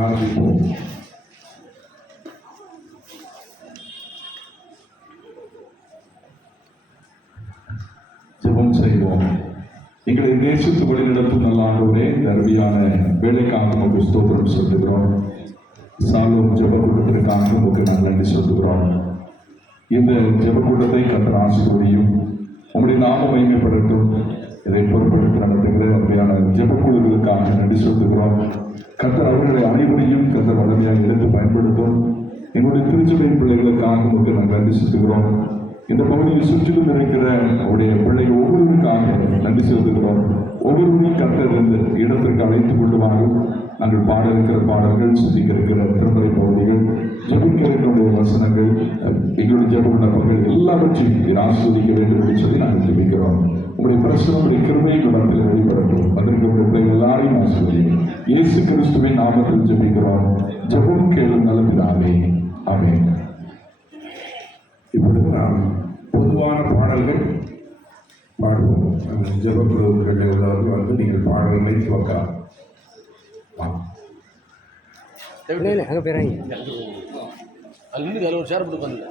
ஆரம்பிப்போம். ஜெபம் செய்வோம். எங்களை நேசித்து வழிநடத்தும் நல்ல ஆண்டவரே, அருமையான வேலைக்காக நமக்கு ஸ்தோத்திரம் சொல்லுகிறோம். சாலோம் ஜெப கூட்டத்திற்காக நமக்கு நாங்கள் நன்றி சொல்லுகிறோம். இந்த ஜெப கூட்டத்தை கர்த்தர் ஆசீர்வதியும், உங்களுடைய நாமம் மகிமைப்படட்டும். இதை பொறுப்படுத்தி நடத்துகிற அருமையான ஜெப குழுக்களுக்காக நன்றி சொல்லுகிறோம். கர்த்தர் அவர்களை அனைவரையும் கர்த்தர் வலிமையாக எடுத்து பயன்படுத்தும். எங்களுடைய திருச்சபை பிள்ளைகளுக்காக நமக்கு நாங்கள் நன்றி செலுத்துகிறோம். இந்த பகுதியில் சுற்றிலும் இருக்கிற அவருடைய பிள்ளைகள் ஒவ்வொருவருக்காக நன்றி செலுத்துகிறோம். ஒவ்வொருவரையும் கர்த்தர் இந்த இடத்திற்கு அழைத்துக் கொள்ளுவார்கள். நாங்கள் பாட இருக்கிற பாடல்கள், சிந்திக்க இருக்கிற திருமறை பகுதிகள், ஜெபிக்க இருக்கிற வசனங்கள், எங்களுடைய ஜெப விண்ணப்பங்கள் எல்லாவற்றையும் ஆஸ்வதிக்க வேண்டும் என்று சொல்லி நாங்கள் ஜெபிக்கிறோம். உங்களுடைய பிரசனமுடைய கிருபை இடத்தில் வெளிப்படட்டும். அதற்கு உங்களுடைய பிள்ளைகள் எல்லாரையும் ஆஸ்வதியும் இயேசு கிறிஸ்துவின் நாமத்தில் ஜெபிக்கிறோம். ஜெபம் கேளும் நல்ல பிதாவே, ஆமென். இப்பொழுது நாம் பொதுவான பாடல்கள் பாடுவோம். ஜெப குழுக்களில் உள்ளவர்கள் வந்து நீங்கள் பாடல்களை துவக்கலாம். அங்கே போயிறாங்க அதில் ஒரு சேர் போட்டு வந்து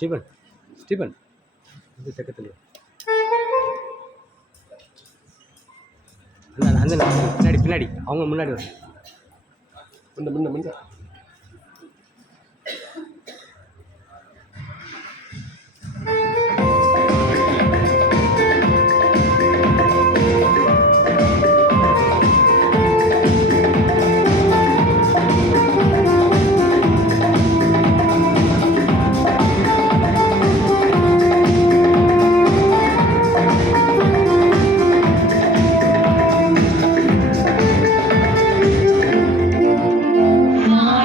ஸ்டீபன் ஸ்டீபன் இது பக்கத்தில் அந்த அந்த பின்னாடி பின்னாடி அவங்க முன்னாடி வரும் முன்ன முன்ன முன்ன மாலை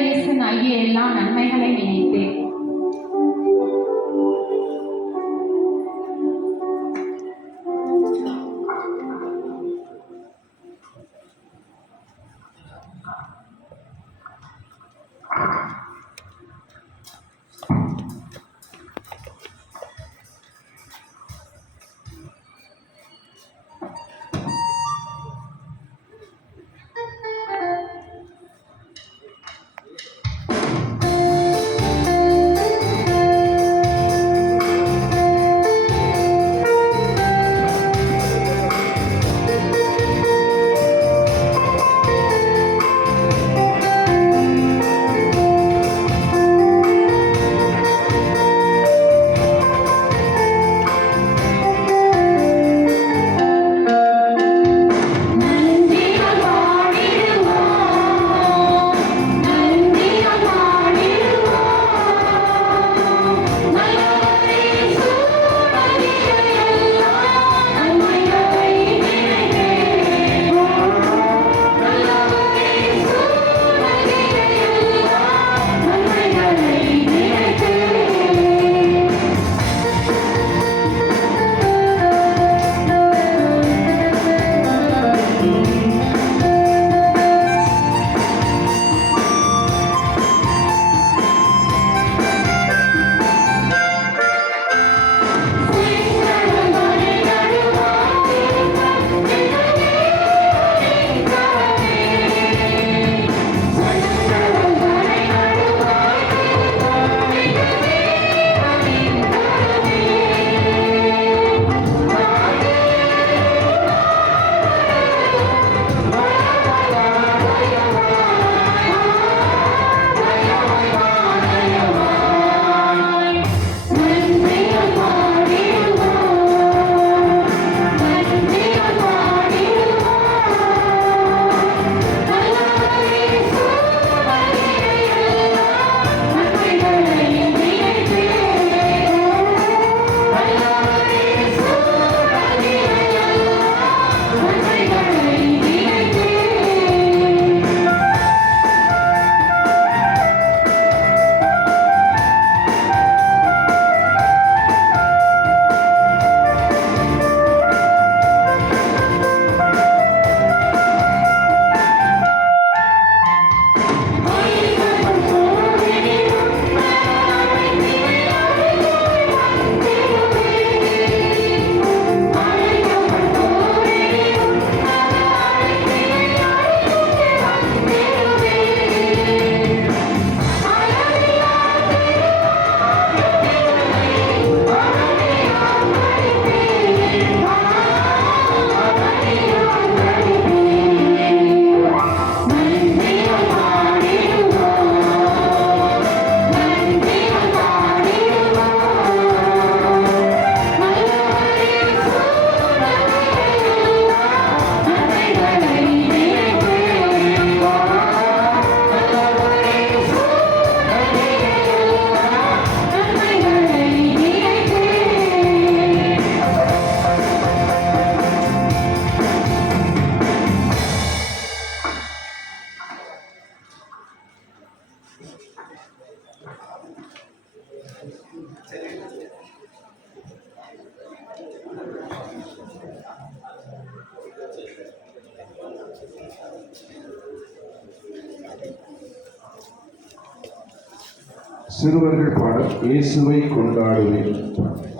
ஆண்டவர் இயேசு நல்கிய எல்லா நன்மைகளை நினைத்தேன். சிறுவர்கள் பாடல் இயேசுவை கொண்டாடுவேன். கொண்டாடுவேன்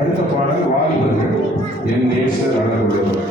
அடுத்த பாடல் வாலிபர்கள் என் நேசர் அழகுள்ளவர்.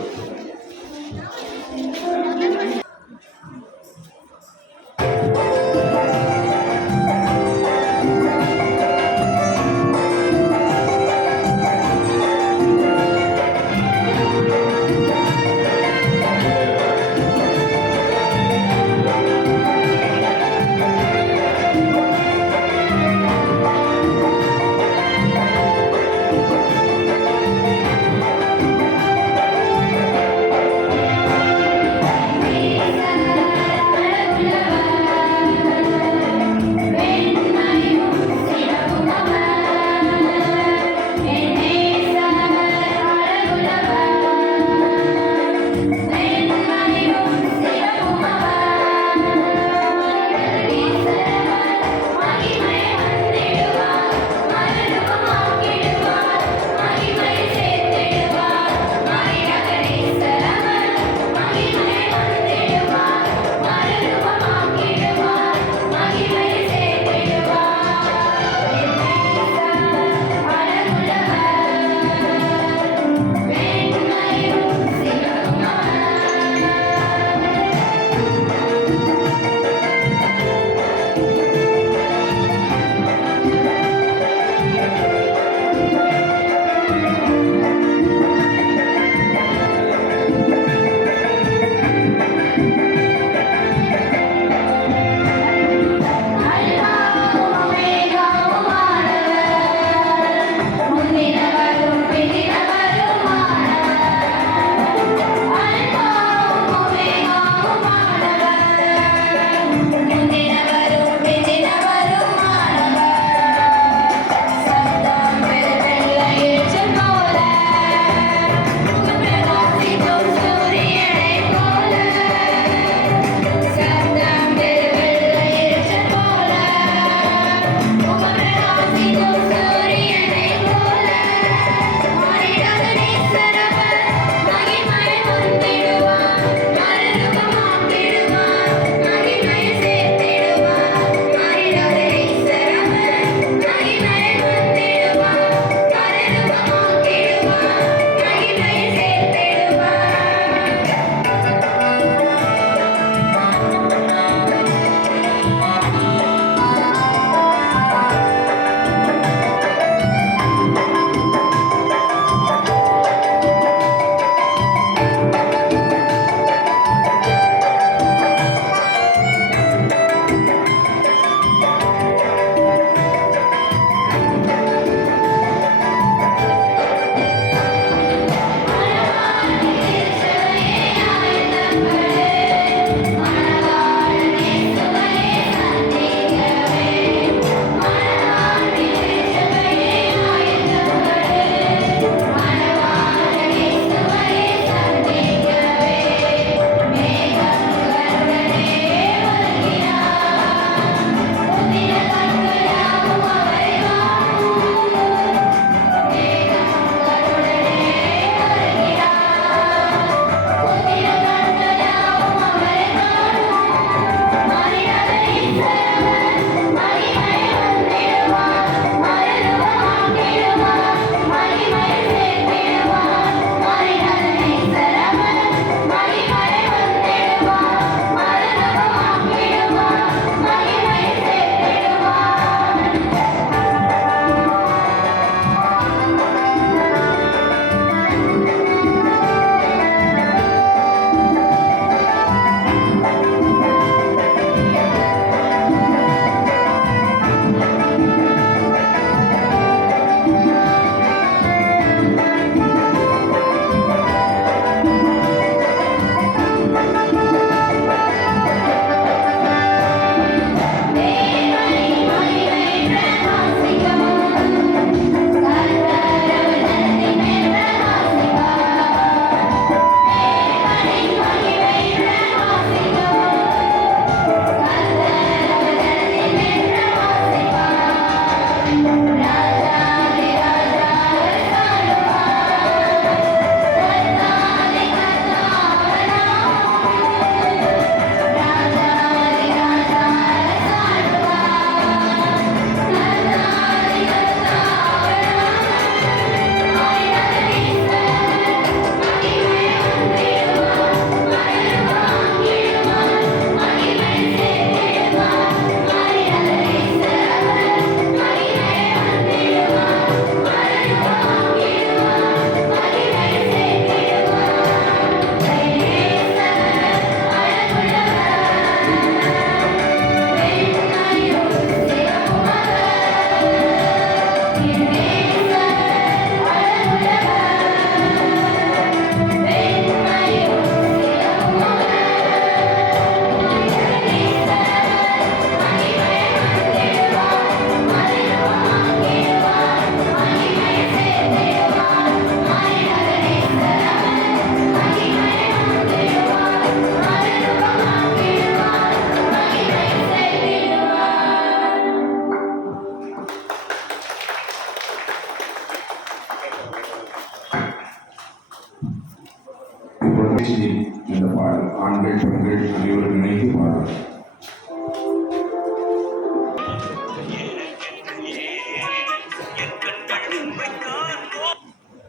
இந்த பாடல் ஆண்கள் பெண்கள் அனைவரும் இணைந்து பாடல்.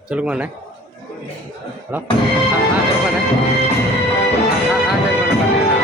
சொல்லுங்க அண்ணே. ஹலோ சொல்லுங்க அண்ணே. சொல்லுங்க அண்ணே.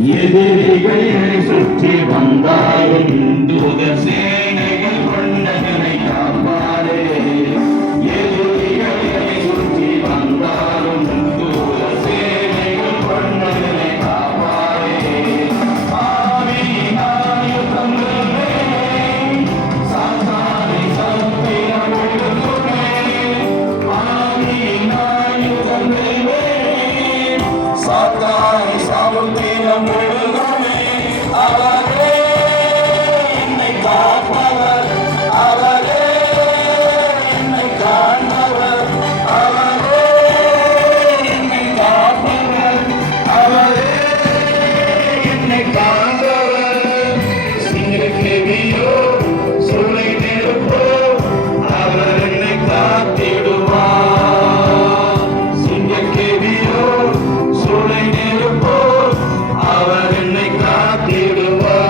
எதிரிகளை சுற்றி வந்தாலும் தூத சேனைகள் கொண்டவனை காப்பாரே. எதிரிகளை சுற்றி வந்தாலும் தூத சேனைகள் கொண்டவனை காப்பாரே. ஆவியினால் யுத்தம் வெல்வேன், சாத்தானை சத்தியம் விழுங்குவேன். ஆவியினால் யுத்தம் வெல்வேன், சாத்தானை சமுத்திரம் விழுங்குமே. அவரே என்னை காப்பவர், அவரே என்னை காண்பவர், அவரே என்னை காப்பவர், அவரே என்னை காண்பவர். சிங்கக்கேவியோ சூளை நெருப்போ அவர் என்னை காத்திடுவார். சிங்கக்கேவியோ சூளை நெருப்போ அவர் என்னை காத்திடுவார்.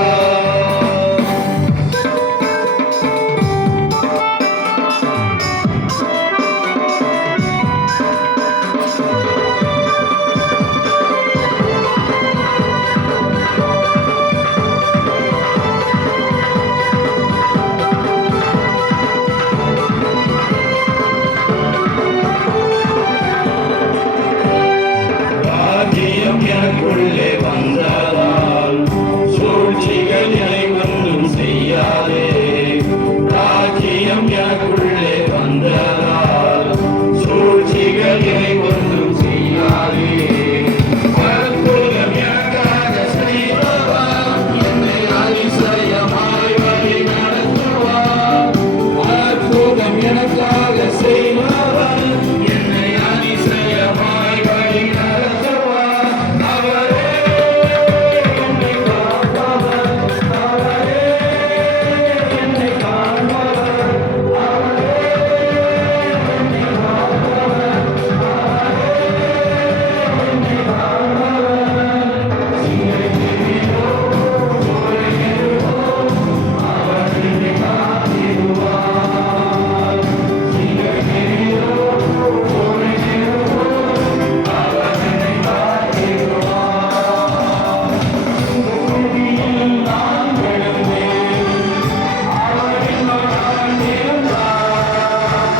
ராஜ்யம் எனக்குள்ளே வந்ததால் சூழ்ச்சிகள் என்னை ஒன்றும் செய்யாதே. ராஜ்யம் எனக்குள்ளே வந்ததால் சூழ்ச்சிகள் என்னை ஒன்றும் செய்யாதே. அற்புதம் எனக்காக செய்பவர், என்னை அதிசயமாய் வழி நடத்துவார். அற்புதம் எனக்காக செய்பவர், என்னை அதிசயமாய் வழி நடத்துவார். அவரே என்னை காப்பவர், அவரே என்னை காண்பவர், அவரே என்னை காப்பவர், அவரே என்னை காண்பவர். சிங்கக்கேவியோ சூளை நெருப்போ அவர் என்னை காத்திடுவார். சிங்கக்கேவியோ சூளை நெருப்போ அவர் என்னை காத்திடுவார். சிங்கக்கேவியில் நான் விழுந்தேன், அவர் என்னோடு இருந்தார்.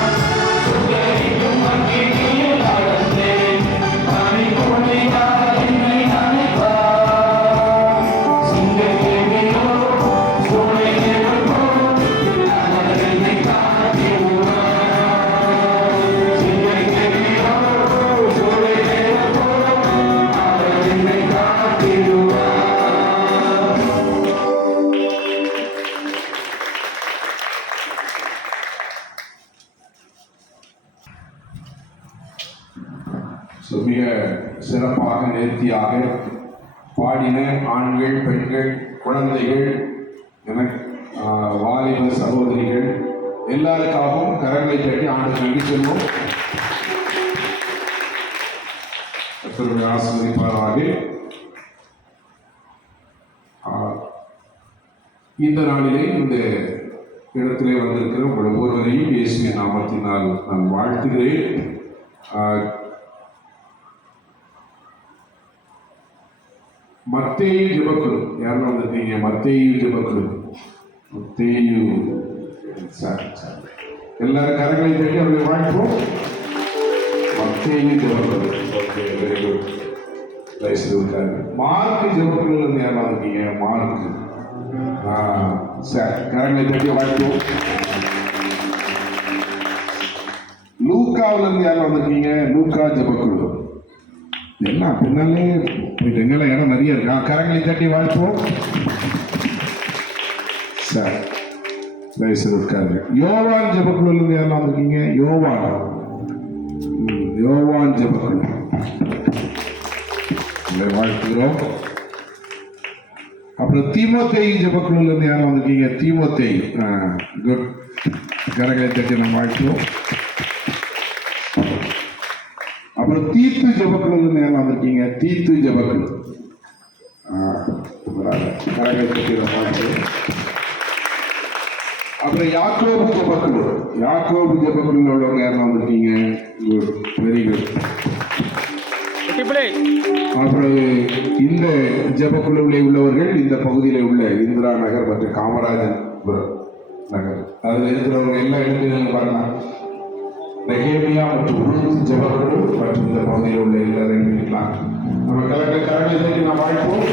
சுடரிலும் அக்கினியில் நடந்தேன், பனிக்குடையால் என்னை நனைத்தார். சிங்கக்கேவியோ சூளை நெருப்போ அவர் என்னை காத்திடுவார். சிங்கக்கேவியோ சூளை நெருப்போ அவர் என்னை காத்திடுவார். மிக சிறப்பாக நேர்த்தியாக பாடின ஆண்கள், பெண்கள், குழந்தைகள், வாலிப சகோதரிகள் எல்லாருக்காகவும் கரங்களை தட்டி ஆண்டு நன்றி சொல்வோம். கர்த்தருடைய ஆசீர்வதிப்பாராக. இந்த நாளிலே இந்த இடத்திலே வந்திருக்கிற உங்கள் ஒவ்வொருவரையும் இயேசுவின் நாமத்தினால் நான் வாழ்த்துகிறேன். மத்தேயு ஜெபக்குழு யாரும் வந்திருக்கீங்க? மத்தேயு ஜெபக்குழு, மத்தேயு சார் எல்லாரும் கரங்களை தட்டி அவர்களை வாழ்த்துவோம். மத்தேயு ஜெபக்குழு, ஓகே, வெரி குட். இருக்காரு. மார்க்கு ஜெபக்குழு இருந்து யாரும் வந்திருக்கீங்க? மார்க்கு சார் கரங்களை தட்டி வாழ்த்துவோம். லூக்காவில இருந்து யாரும் வந்திருக்கீங்க? லூக்கா ஜெபக்குழு. எல்லாம் பின்னாலே எங்கெல்லாம் இடம் நிறைய இருக்கு. கரங்களை தட்டி வாழ்த்துவோம். சார் இருக்காரு. யோவான் ஜெபக்குழுல இருந்து யாரெல்லாம் வந்திருக்கீங்க? யோவான் ஜெபக்குழு வாழ்த்துகிறோம். அப்புறம் தீமோத்தேயு ஜெபக்குழுல இருந்து யாரும் வந்திருக்கீங்க? தீமோத்தேயு, குட். கரங்களை தட்டி நம்ம வாழ்த்துவோம். அப்புறம் தீத்து ஜெபக்குழுல இருந்து யாரும் வந்திருக்கீங்க? தீத்து ஜெபக்குழு, கரங்களை தட்டி நம்ம வாழ்த்துவோம். அப்புறம் யாக்கோபு ஜெபக்குழு, யாக்கோபு ஜெபக்குழுல உள்ளவங்க யாரும் வந்திருக்கீங்க? Good, very good. இப்படி அப்புறம் இந்த ஜெபக்குழுவிலே உள்ளவர்கள் இந்த பகுதியில் உள்ள இந்திரா நகர் மற்றும் காமராஜர் நகர் அதில் இருக்கிறவங்க எல்லா இடத்துலையும் வரலாம். நெகேமியா மற்றும் ரூத் ஜெபக்குழு மற்றும் இந்த பகுதியில் உள்ள எல்லாரும் இருக்கலாம். நம்ம கலெக்டர் கரணிக்கு நாம் வாழ்ப்போம்.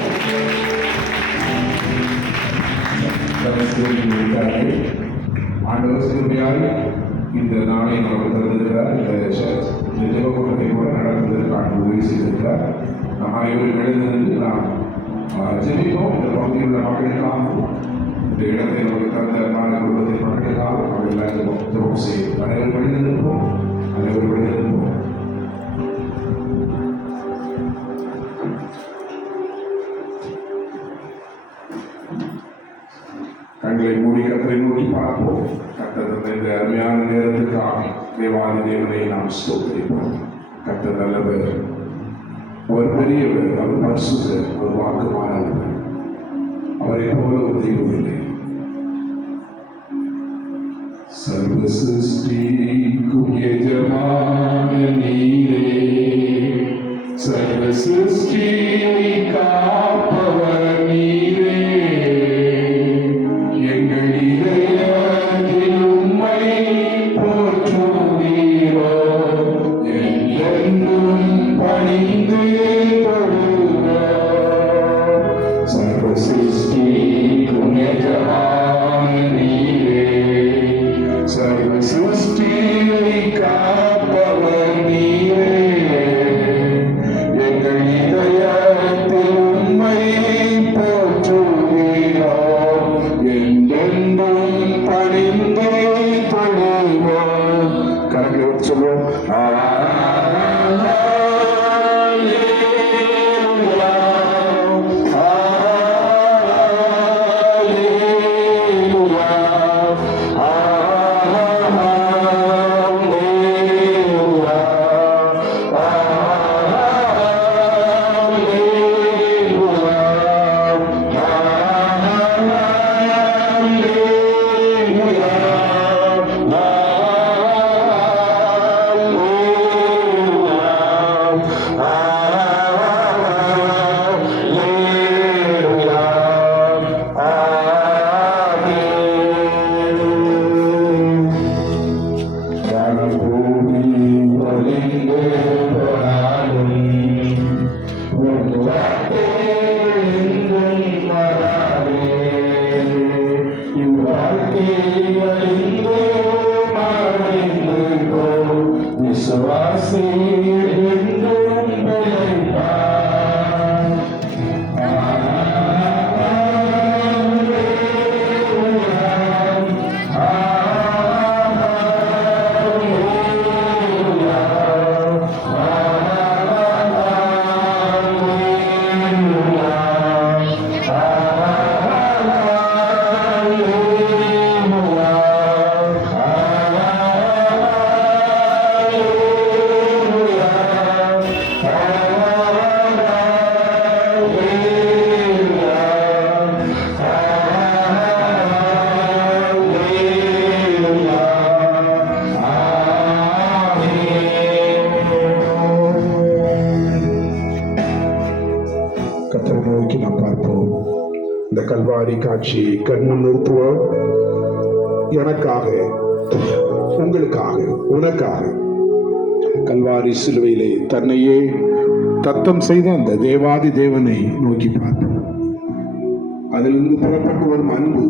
ஆண்டவர் சிறுமையால் இந்த நாளை நமக்கு தந்திருக்கிறார். இந்த ஜெபக்கூட்டத்தை கூட நடத்துவதற்கான உதவி செய்திருக்கிறார். நாம் அனைவரும் எழுந்திருந்து நாம் ஜெபிப்போம். இந்த பகுதியில் உள்ள மக்களுக்காகவும் இந்த இடத்தை நமக்கு தந்த அன்பான குடும்பத்தின் மக்களுக்காகவும் அவர்கள் எல்லாரும் ஜெபம் செய்யும். அனைவரும் எழுந்திருப்போம். அனைவரும் எழுந்திருப்போம். கண்களை மூடி கத்தரை நோக்கி பார்ப்போம். கத்தர் இந்த அருமையான நேரத்துக்காக தேவாதி தேவனை நாம் ஸ்தோத்திரிப்போம். கத்தர் நல்லவர், அவர் பெரியவர், அவர் பரிசுத்தர், ஒரு வாக்குமானவர், அவரை போல ஒரு தெய்வம் இல்லை. சர்வ சிருஷ்டிக்கும் எஜமான நீரே, சர்வ சிருஷ்டியை காப்பவர் நீரே, எங்கள் இதயத்தில் உம்மை போற்றுவீரோ, என்றென்றும் பணிந்து தொழுவோம். சர்வ சிருஷ்டிக்கும் எஜமான நீரே, சர்வ சிருஷ்டியை காப்பவர் நீரே, எங்கள் இதயத்தில் உம்மை போற்றுகிறோம், என்றென்றும் பணிந்தே தொழுவோம். கரங்களை விட்டு சொல்லுவோம். கர்த்தரை நோக்கி நாம் பார்ப்போம். இந்த கல்வாரி காட்சியை கண்முன் நிறுத்துவோம். எனக்காக, உங்களுக்காக, உனக்காக கல்வாரி சிலுவையிலே தன்னையே தத்தம் செய்த அந்த தேவாதி தேவனை நோக்கி பார்ப்போம். அதிலிருந்து புறப்பட்டு வரும் அன்பு,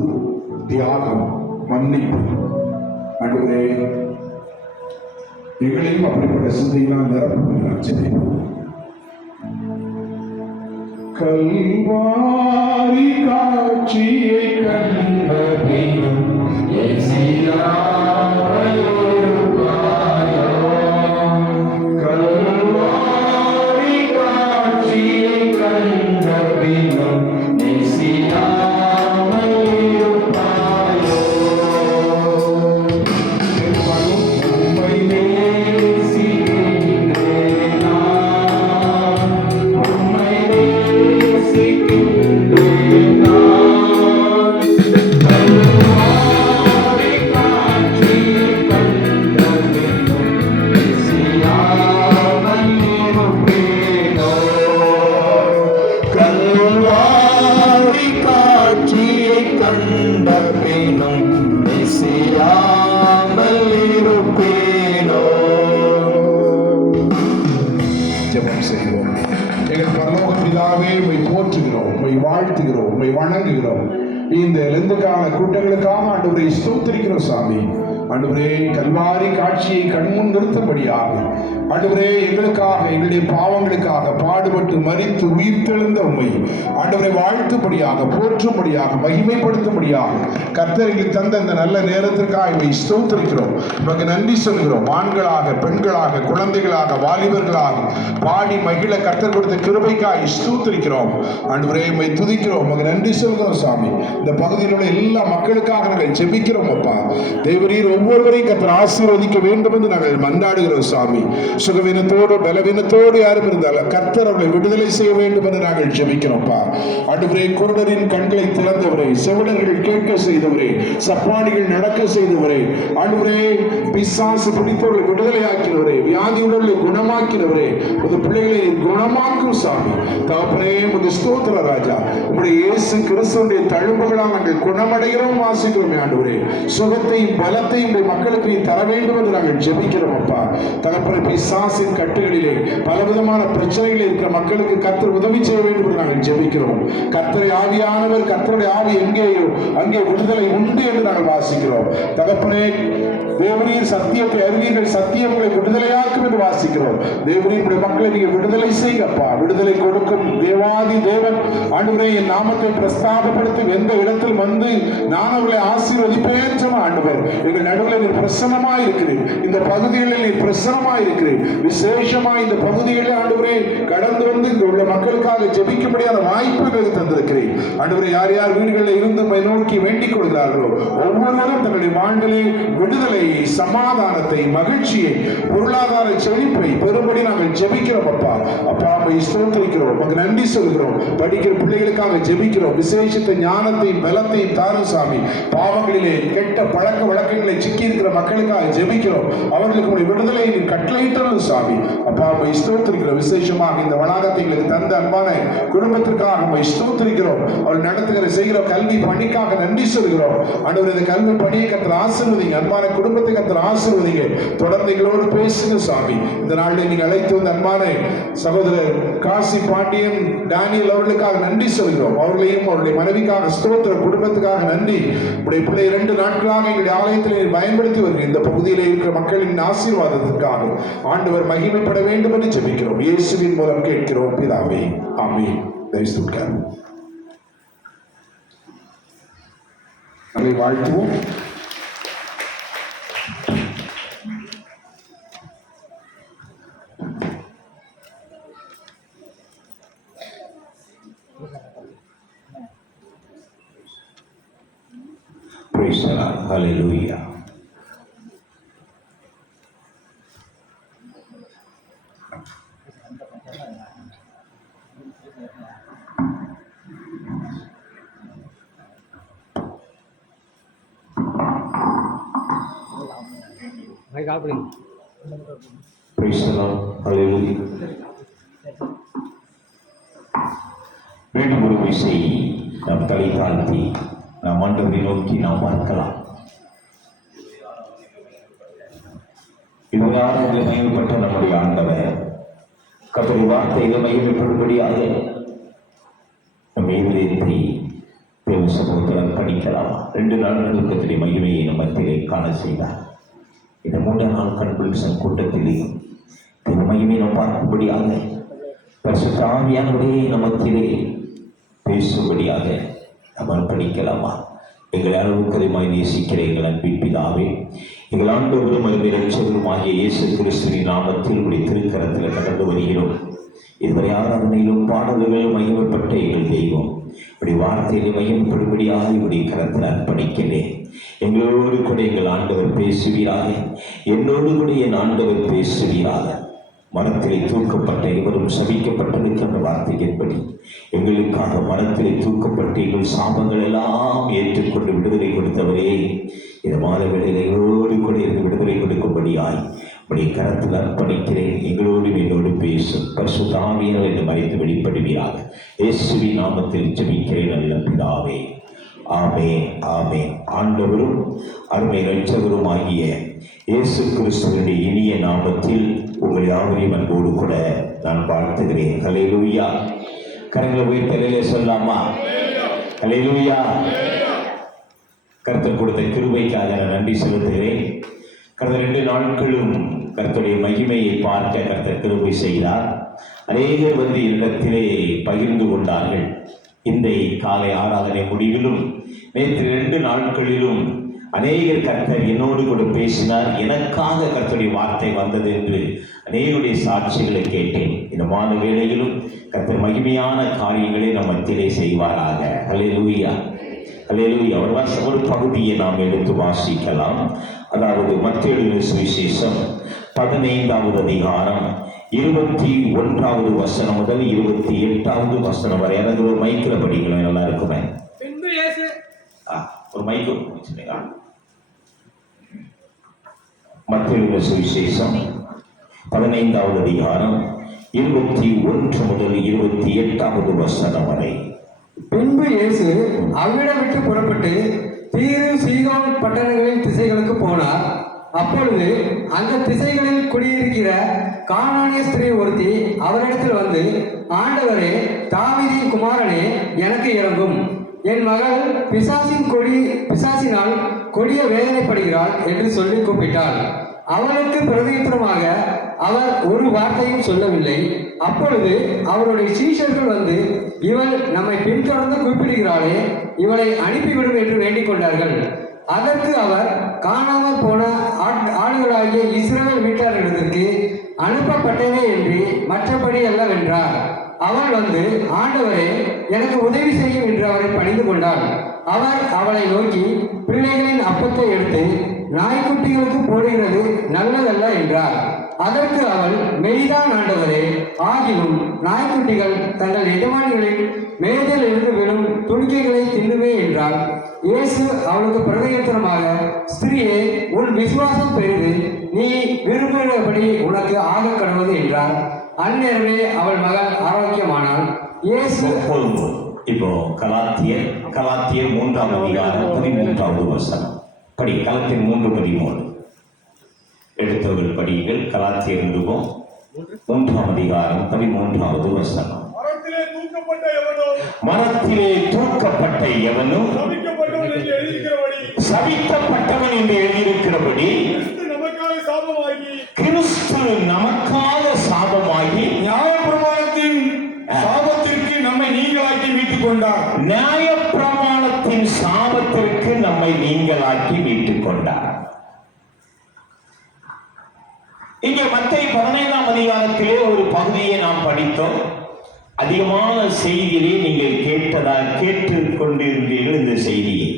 தியாகம், மன்னிப்பு. ஆண்டவரே, எங்களையும் அப்படிப்பட்ட சிந்தையினால் நிரப்பும். கல்வாரி காட்சியை கண்டபினும் கல்வாரி காட்சியை கண்டபினும் Thank you. வாழ்த்துகிறோம், உம்மை வணங்குகிறோம். இந்த லெந்துக்கான கூட்டங்களுக்காக ஆண்டவரை ஸ்தோத்திரிக்கிறோம் சாமி. ஆண்டவரே, கல்வாரி காட்சியை கண்முன் நிறுத்தபடியாக ஆண்டவரே, எங்களுக்காக எங்களுடைய பாவங்களுக்காக பாடுபட்டு மரித்து உயிர்த்தெழுந்த உம்மை ஆண்டவரை வாழ்த்தும்படியாக, போற்றும்படியாக, மகிமைப்படுத்தும்படியாக கர்த்தர் எங்களுக்கு தந்த இந்த நல்ல நேரத்திற்காக இவை ஸ்தோத்திரிக்கிறோம். உமக்கு நன்றி சொல்கிறோம். ஆண்களாக, பெண்களாக, குழந்தைகளாக, வாலிபர்களாக பாடி மகிழ கர்த்தர் கொடுத்த கிருபைக்காக ஸ்தோத்திரிக்கிறோம். ஆண்டவரே, உம்மை துதிக்கிறோம். உமக்கு நன்றி சொல்கிறோம் சாமி. இந்த பகுதியில் உள்ள எல்லா மக்களுக்காக நாங்கள் ஜெபிக்கிறோம் அப்பா. தேவரீர் ஒவ்வொருவரையும் கர்த்தர் ஆசீர்வதிக்க வேண்டும் என்று நாங்கள் மன்றாடுகிறோம் சாமி. சுகவீனத்தோடு பலவீனத்தோடு யாரும் இருந்தாலும் கர்த்தர் அவர்களை விடுதலை செய்ய வேண்டும் என்று நாங்கள் ஜெபிக்கிறோம்ப்பா. ஆண்டவரே, குருடரின் கண்களை திறந்தவரே, செவிடர்கள் கேட்க செய்தவரே, சப்பானிகள் நடக்க செய்தவரே, ஆண்டவரே, பிசாசு பிடித்தவர்களை விடுதலை ஆக்கினவரே, வியாதியுடலை குணமாக்கினவரே, உங்கள் பிள்ளைகளை குணமாக்கும் சாமி. தகப்பனே, உமக்கு ஸ்தோத்திர ராஜா. உம்முடைய இயேசு கிறிஸ்துவினுடைய தழும்புகளால் நாங்கள் குணமடைகிறோம், வாசிக்கிறோமே ஆண்டவரே. சுகத்தையும் பலத்தையும் மக்களுக்கு நீ தர வேண்டும் என்று நாங்கள் ஜெபிக்கிறோம் அப்பா. தகப்பனே, பிசாசின் கட்டுகளிலே பலவிதமான பிரச்சனைகள் இருக்கிற மக்களுக்கு கர்த்தர் உதவி செய்ய வேண்டும் என்று நாங்கள் ஜெபிக்கிறோம். கர்த்தரை ஆவியானவர், கர்த்தருடைய ஆவி எங்கேயோ அங்கே விடுதலை உண்டு என்று நாங்கள் வாசிக்கிறோம். தகப்பனே, தேவரீர் சத்தியத்தை அறிவீர்கள், சத்தியங்களை விடுதலையாக்கும் என்று வாசிக்கிறோம். தேவரீருடைய மக்களை நீங்க விடுதலை செய்யப்பா. விடுதலை கொடுக்கும் தேவாதி தேவன் ஆண்டவரே, என் நாமத்தை பிரஸ்தாபப்படுத்தும் எந்த இடத்தில் வந்து நான் அவர்களை ஆசீர்வதிப்பேன் சொன்ன ஆண்டவர், எங்கள் நடுவில் நீர் பிரசன்னமாய் இருக்கிறேன். இந்த பகுதிகளில் நீர் பிரசன்னமாய் இருக்கிறேன். விசேஷமா இந்த பகுதிகளில் ஆண்டவரே கடந்து வந்து இங்க உள்ள மக்களுக்காக ஜெபிக்கும்படியான வாய்ப்புகளை தந்திருக்கிறேன். ஆண்டவரே, யார் யார் வீடுகளில் இருந்து நோக்கி வேண்டிக் கொள்கிறார்களோ ஒவ்வொருவரும் தங்களுடைய வாழ்விலே விடுதலை, சமாதானத்தை, மகிழ்ச்சியை, பொருளாதார செழிப்பை பெறும்படி நாங்கள் ஜெபிக்கிறோம் அப்பா. அப்பா, ஸ்தோத்திரிக்கிறோம், உமக்கு நன்றி சொல்கிறோம். படிக்கிற பிள்ளைகளுக்காக ஜெபிக்கிறோம். விசேஷத்தை, ஞானத்தை, பலத்தையும் தாரும் சாமி. பாவங்களிலே கெட்ட பழக்க வழக்கங்களை சிக்கி இருக்கிற மக்களுக்காக ஜெபிக்கிறோம். அவர்களுக்கு விடுதலை கட்டளையிட்டலும் சாமி. அப்பா, ஸ்தோத்திரிக்கிறோம். விசேஷமாக இந்த வளாகத்தை எங்களுக்கு தந்த அன்பான குடும்பத்திற்காக ஸ்தோத்திரிக்கிறோம். அவர்கள் நடத்துகிற செய்கிற கல்வி பணிக்காக நன்றி சொல்கிறோம். ஆண்டவர், இந்த கல்வி பணியை கர்த்தர் ஆசீர்வதிங்க. அன்பான குடும்பத்தை கர்த்தர் ஆசீர்வதிங்க. தொடர்ந்து எங்களோடு பேசுங்க சாமி. இந்த நாளில் நீங்க அழைத்து வந்த அன்பான சகோதரர் காசி பாண்டியன் டேனியல் அவர்களுக்காக நன்றி சொல்கிறோம். அவர்களையும் அவருடைய மனைவிக்காக ஸ்தோத்திர, குடும்பத்துக்காக நன்றி. உடைய பிள்ளை 2 நாட்களாக எங்களுடைய ஆலயத்தில் பயன்படுத்தி வருகிறேன். இந்த பகுதியில் இருக்கிற மக்களின் ஆசீர்வாதத்திற்காக ஆண்டவர் மகிமைப்பட வேண்டும் என்று ஜெபிக்கிறோம். இயேசுவின் மூலம் கேட்கிறோம் பிதாவே, ஆமென். அதை வாழ்த்துவோம். Praise the Lord. Hallelujah. Praise the Lord. Hallelujah. மீண்டும் ஒரு விசை நாம் தலை தாழ்த்தி நாம் ஆண்டவரை நோக்கி நாம் பார்க்கலாம். இதுவரை மகிமைப்பட்ட நம்முடைய ஆண்டவர் கர்த்தருடைய வார்த்தையில மகிமைப்படும்படியாக நம்ம இதயத்தை தேவ சமூகத்தில் படிக்கலாம். 2 நாட்களுக்கு மகிமையை நம்ம மத்தியிலே காண செய்தார். இந்த 3 நாள் கன்வென்ஷன் கூட்டத்திலேயும் இந்த மகிமையை நாம் பார்க்கும்படியாக பரிசுத்த ஆவியானவரே நம் மத்தியிலே பேசும்படியாக நாம் அர்ப்பணிக்கலாமா? எங்களை அளவுக்கு அதிகமாய் நேசிக்கிற எங்கள் அன்பின் பிதாவே, எங்கள் ஆண்டவரும் அருமை இரட்சகருமாகிய இயேசு கிறிஸ்துவின் நாமத்தில் உடைய திருக்கரத்தில் கடந்து வருகிறோம். இதுவரை ஆராதனையிலும் பாடல்களிலும் மகிமைப்பட்ட எங்கள் தெய்வம், இப்படி வார்த்தையிலே மகிமைப்படும்படியாக இப்படி கரத்தில் அர்ப்பணிக்கிறேன். எங்களோடு கூட எங்கள் ஆண்டவர் பேசுவீராக, என்னோடு கூட என் ஆண்டவர் பேசுவீராக. மரத்திலே தூக்கப்பட்ட இவரும் சபிக்கப்பட்டிருக்கின்ற வார்த்தையின்படி எங்களுக்காக மரத்திலே தூக்கப்பட்டு எங்கள் சாபங்கள் எல்லாம் ஏற்றுக்கொண்டு விடுதலை கொடுத்தவரே, இந்த மாத வேளைகளோடு கூட இருந்து விடுதலை கொடுக்கும்படியாய் உடைய கரத்தில் அர்ப்பணிக்கிறேன். என்னோடு பேசும் பரிசுத்த ஆவியானவர் என்று மறைத்து வெளிப்படுவீராக. இயேசுவின் நாமத்தில் ஜெபிக்கிறேன் நல்ல பிதாவே, ஆமென், ஆமென். ஆண்டவரும் அருமை இரட்சகரும் ஆகிய இயேசு கிறிஸ்துவினுடைய இனிய நாமத்தில் உங்கள் யாவரையும் அன்போடு கூட நான் வாழ்த்துகிறேன். ஹல்லேலூயா. கரங்களை உயர்த்தலே சொல்லாமா? அல்லேலூயா. கர்த்தர் கொடுத்த கிருபைக்காக நான் நன்றி செலுத்துகிறேன். கடந்த 2 நாட்களும் கர்த்தருடைய மகிமையை பார்க்க கர்த்தர் கிருபை செய்தார். அநேகர் வந்து இடத்திலே பகிர்ந்து கொண்டார்கள். இந்த காலை ஆராதனை முடிவிலும் நேற்று 2 நாட்களிலும் அநேகர் கர்த்தர் என்னோடு கூட பேசினார். எனக்காக கர்த்தருடைய வார்த்தை வந்தது என்று அநேகருடைய சாட்சிகளை கேட்டேன். இந்த மாத வேளையிலும் கர்த்தர் மகிமையான காரியங்களை நம் மத்தியிலே செய்வாராக. அல்லேலூயா, அல்லேலூயா. ஒரு பகுதியை நாம் எடுத்து வாசிக்கலாம். அதாவது மத்தேயு சுவிசேஷம் 15வது அதிகாரம் 21வது வசனம் முதல் 28வது வசனம் வரை. எனக்கு ஒரு மைக்கில் படிக்கணும், நல்லா இருக்குமே. ஒரு மைக்கு மத்தேயு சுவிசேஷம் 15வது அதிகாரம் 21 முதல் 28வது வசனம் வரை. பின்பு இயேசு அவ்விடம் விட்டு புறப்பட்டு தீரு சீதோன் பட்டணங்களின் திசைகளுக்கு போனார். அப்பொழுது அந்த திசைகளில் குடியிருக்கிற கானானிய ஸ்திரீ ஒருத்தி அவரிடத்தில் வந்து, ஆண்டவரே, தாவீதின் குமாரனே, எனக்கு இறங்கும், என் மகள் பிசாசினால் கொடிய வேதனைப்படுகிறாள் என்று சொல்லி கூப்பிட்டாள். அவளுக்கு பிரதியுத்தரமாக அவர் ஒரு வார்த்தையும் சொல்லவில்லை. அப்பொழுது அவருடைய சீஷர்கள் வந்து, இவள் நம்மை பின்தொடர்ந்து கூப்பிடுகிறாளே, இவளை அனுப்பிவிடும் என்று வேண்டிக் கொண்டார்கள். அதற்கு அவர், காணாமல் போன ஆடுகளாகிய இஸ்ரவேல் வீட்டாரிடத்திற்கு அனுப்பப்பட்டதே என்று மற்றபடி அல்லவென்றார். அவள் வந்து, ஆண்டவரே, எனக்கு உதவி செய்யும் என்று அவரை பணிந்து கொண்டாள். அவர் அவளை நோக்கி, பிள்ளைகளின் அப்பத்தை எடுத்து நாய்க்குட்டிகளுக்கு போடுகிறது நல்லதல்ல என்றார். அதற்கு அவள், மெய்தான் ஆண்டவரே, ஆகிலும் நாய்க்குட்டிகள் தங்கள் எஜமானிகளின் மேஜையில் இருந்து விழும் துணிக்கைகளை தின்னுமே என்றாள். இயேசு அவளுக்கு பிரதியுத்தரமாக, ஸ்திரீயே, உன் விசுவாசம் பெரிது, நீ விரும்புகிறபடி உனக்கு ஆக கடவுது என்றார். அந்நேரமே அவள் மகள் ஆரோக்கியமானாள். இயேசு இப்போ கலாத்தியர் 3வது அதிகாரம் 13வது வசனம் படி. கலாத்தியர் 3:13 எடுத்தவர்கள் படியுங்கள். கலாத்தியர் 3ஆம் அதிகாரம் 13வது வசனம். மரத்திலே தூக்கப்பட்ட எவனும் சபிக்கப்பட்டவன் என்று எழுதியிருக்கிறபடி கிறிஸ்து நமக்காக சாபமாகி நியாயப்பிரமாணத்தின் சாபத்திற்கு நம்மை நீங்களாக்கி மீட்டுக் கொண்டார். நியாயப்பிரமாணத்தின் சாபத்திற்கு நம்மை நீங்களாக்கி மீட்டுக் கொண்டார். இங்கே மத்தேயு 15ஆம் அதிகாரத்திலே ஒரு பகுதியை நாம் படித்தோம். அதிகமான செய்தியை நீங்கள் கேட்டுக் கொண்டிருந்தீர்கள். இந்த செய்தியை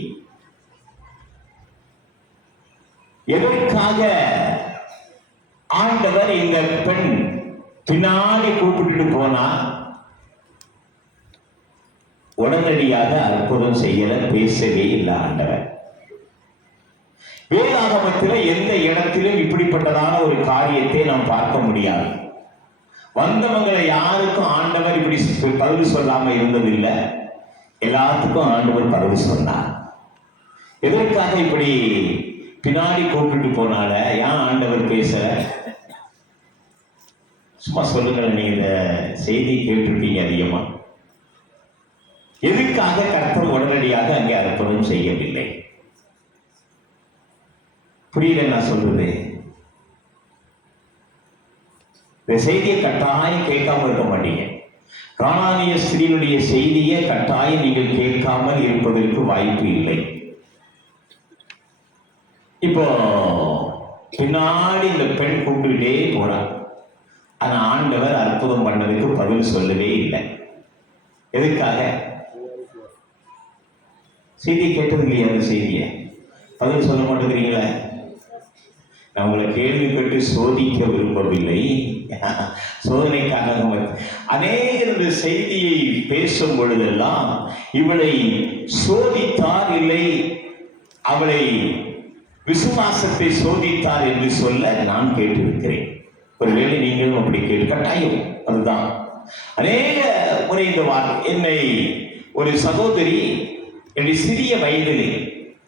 எதற்காக ஆண்டவர் இந்த பெண் பின்னாடி கூப்பிட்டு போனா உடனடியாக அற்புதம் செய்யல, பேசவே இல்லை ஆண்டவர். வேதாகமத்தில் எந்த இடத்திலும் இப்படிப்பட்டதான ஒரு காரியத்தை நாம் பார்க்க முடியாது. வந்தவங்களை யாருக்கும் ஆண்டவர் இப்படி பதில் சொல்லாம இருந்ததில்லை. எல்லாத்துக்கும் ஆண்டவர் பதில் சொன்னார். எதற்காக இப்படி பின்னாடி கூப்பிட்டு போனால ஏன் ஆண்டவர் பேசல? சும்மா சொல்லுங்கள், நீங்க இந்த செய்தி கேட்டிருப்பீங்க அதிகமா. எதுக்காக கர்த்தர் உடனடியாக அங்கே அற்புதம் செய்யவில்லை? புரியல நான் சொல்றது. இந்த செய்தியை கட்டாயம் கேட்காம இருக்க மாட்டீங்க. கானானிய ஸ்திரீனுடைய செய்தியை கட்டாயம் நீங்கள் கேட்காமல் இருப்பதற்கு வாய்ப்பு இல்லை. இப்போ பின்னாடி இந்த பெண் கூப்பிட்டுட்டே போறான். ஆனா ஆண்டவர் அற்புதம் பண்ணதுக்கு பதில் சொல்லவே இல்லை. எதுக்காக? செய்தி கேட்டது இல்லையா? அந்த செய்தியை பதில் சொல்ல மாட்டேங்கிறீங்களா? நான் உங்களை கேள்வி கேட்டு சோதிக்க விரும்பவில்லை, சோதனைக்காக. அநேகர் இந்த செய்தியை பேசும் பொழுதெல்லாம் இவளை சோதித்தார், இல்லை அவளை விசுவாசத்தை சோதித்தார் என்று சொல்ல நான் கேட்டிருக்கிறேன். ஒருவேளை நீங்களும் அப்படி கேட்டு கட்டாயம் அதுதான். அநேக முறை இந்த என்னை ஒரு சகோதரி என்னுடைய சிறிய வயதிலே,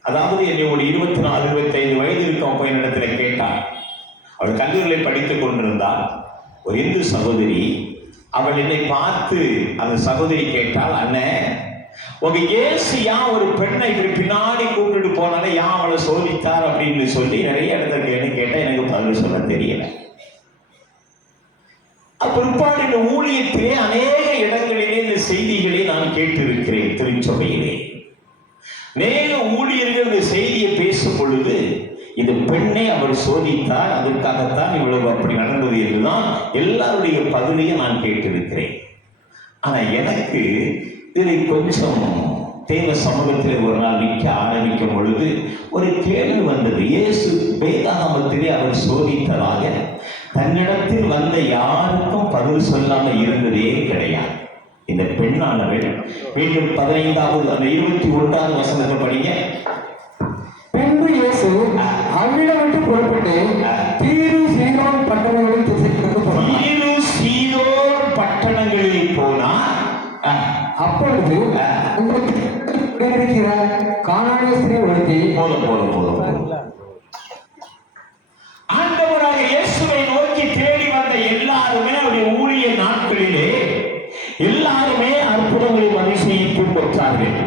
அதாவது என்னை ஒரு 24-25 வயது இருக்கும் போய் இடத்துல கேட்டார். அவள் கல்லூரியில் படித்துக் கொண்டிருந்தால் ஒரு இந்து சகோதரி அவள் என்னை பார்த்து அந்த சகோதரி கேட்டால், அண்ணன் உங்க இயேசு ஏன் ஒரு பெண்ணை இப்படி பின்னாடி கூப்பிட்டு போனால ஏன் அவளை சோதித்தார் அப்படின்னு சொல்லி நிறைய இடத்துல கேட்டா எனக்கு பதில் சொல்ல தெரியல. பிற்பாடு இந்த ஊழியத்திலே அநேக இடங்களிலே இந்த செய்திகளை நான் கேட்டிருக்கிறேன். திருச்சபையிலே மேலும் ஊழியர்கள் இந்த செய்தியை பேசும் பொழுது இந்த பெண்ணை அவர் சோதித்தார், அதற்காகத்தான் இவ்வளவு அப்படி நடந்தது என்றுதான் எல்லாருடைய பதிலையும் நான் கேட்டிருக்கிறேன். ஆனா எனக்கு இதை கொஞ்சம் தேவ சமூகத்தில் ஒரு நாள் நிற்க ஆரம்பிக்கும் பொழுது ஒரு கேள்வி வந்தது. இயேசு வேதாகமத்திலே அவர் சோதித்ததாக தன்னிடத்தில் வந்த யாருக்கும் பதில் சொல்லாமல் இருந்ததே கிடையாது. இந்த பெண்ணானவள் மீண்டும் 15வது அந்த 21வது வசனத்தை படிங்க. பின்பு இயேசு அவ்விடம் விட்டு புறப்பட்டு தீரு சீதோன் பட்டணங்களில் பட்டணங்களில் போனார். அப்பொழுது இருக்கிற கானானிய ஸ்திரீ ஒருத்தி போதும் ஆண்டவராக இயேசுவை நோக்கி தேடி வந்த எல்லாருமே அவருடைய ஊழிய நாட்களிலே எல்லாருமே அற்புதங்களை அதிசயித்து பெற்றார்கள்.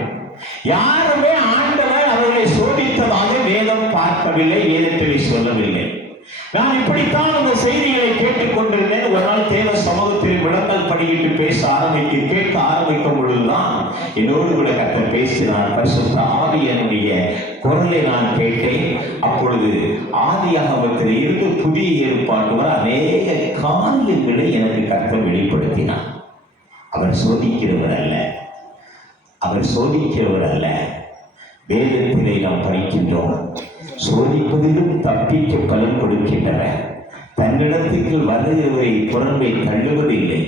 யாருமே ஆண்டவர் அவர்களை சோதித்ததாக வேதம் பார்க்கவில்லை, வேதத்திலே சொல்லவில்லை. நான் இப்படித்தான் அந்த செய்திகளை கேட்டுக் கொண்டிருந்தேன். ஒரு நாள் தேவ சமூகத்தில் விளக்கல் படியிட்டு கேட்க ஆரம்பிக்கும் பொழுதுதான் என்னோடு கூட கர்த்தர் பேசினார். பரிசுத்த ஆவியினுடைய குரலை நான் கேட்டேன். அப்பொழுது ஆதியாகமத்தில் இருந்து புதிய ஏற்பாட்டு வரை அநேக காரியங்களை எனக்கு கர்த்தர் வெளிப்படுத்தினார். அவர் சோதிக்கிறவர் அல்ல. வேதத்திலே நாம் படிக்கின்றோம், சோதிப்பதிலும் தப்பிக்க பலன் கொடுக்கின்றனர். தன்னிடத்துக்கு வருகிறவரை புறம்பை தள்ளுவதில்லை.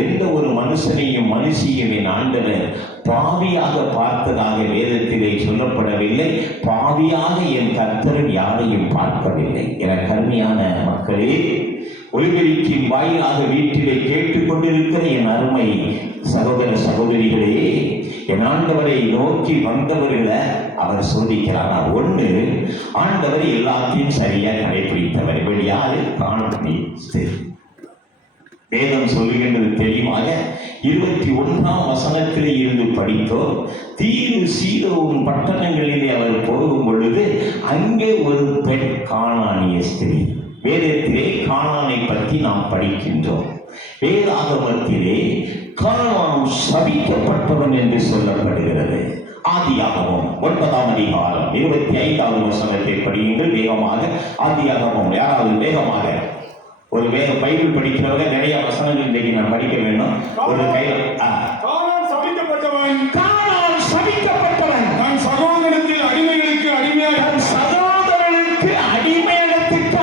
எந்த ஒரு மனுஷனையும் மனுஷியும் என் ஆண்டவர் பாவியாக பார்த்ததாக வேதத்திலே சொல்லப்படவில்லை. பாவியாக என் கர்த்தர் யாரையும் பார்க்கவில்லை. என கருமையான மக்களே, ஒலிபெருக்கின் வாயிலாக வீட்டிலே கேட்டுக்கொண்டிருக்கிற என் அருமை சகோதர சகோதரிகளே, என் ஆண்டவரை நோக்கி வந்தவர்களை அவர் சோதிக்கிறார். ஒன்று, ஆண்டவர் எல்லாத்தையும் சரியா கடைபிடித்தவர். இப்படி யாரு? காணொலி வேதம் சொல்லுகின்றது தெளிவாக. 21ஆம் வசனத்திலே இருந்து படித்தோம். தீரு சீதோன் பட்டணங்களிலே அவர் போகும் பொழுது அங்கே ஒரு பெண் கானானிய ஸ்திரீ. வேதத்திலே கானானை பற்றி நாம் படிக்கின்றோம். வேதாகமத்திலே கானான் சபிக்கப்பட்டவன் என்று சொல்லப்படுகிறது. ஆதியாகமம் 9ஆம் அதிகாரம் 25வது வசனத்தை படியுங்கள் வேகமாக. ஆதியாகமம் யாராவது வேகமாக ஒரு பைபிள் படிக்கிறவங்க நிறைய வசனங்கள் இன்றைக்கு நான் படிக்க வேண்டும். ஒரு கையில் கானான் சபிக்கப்பட்டவன் தன் சகோதரத்தில் அடிமைகளுக்கு அடிமையிடத்துக்கு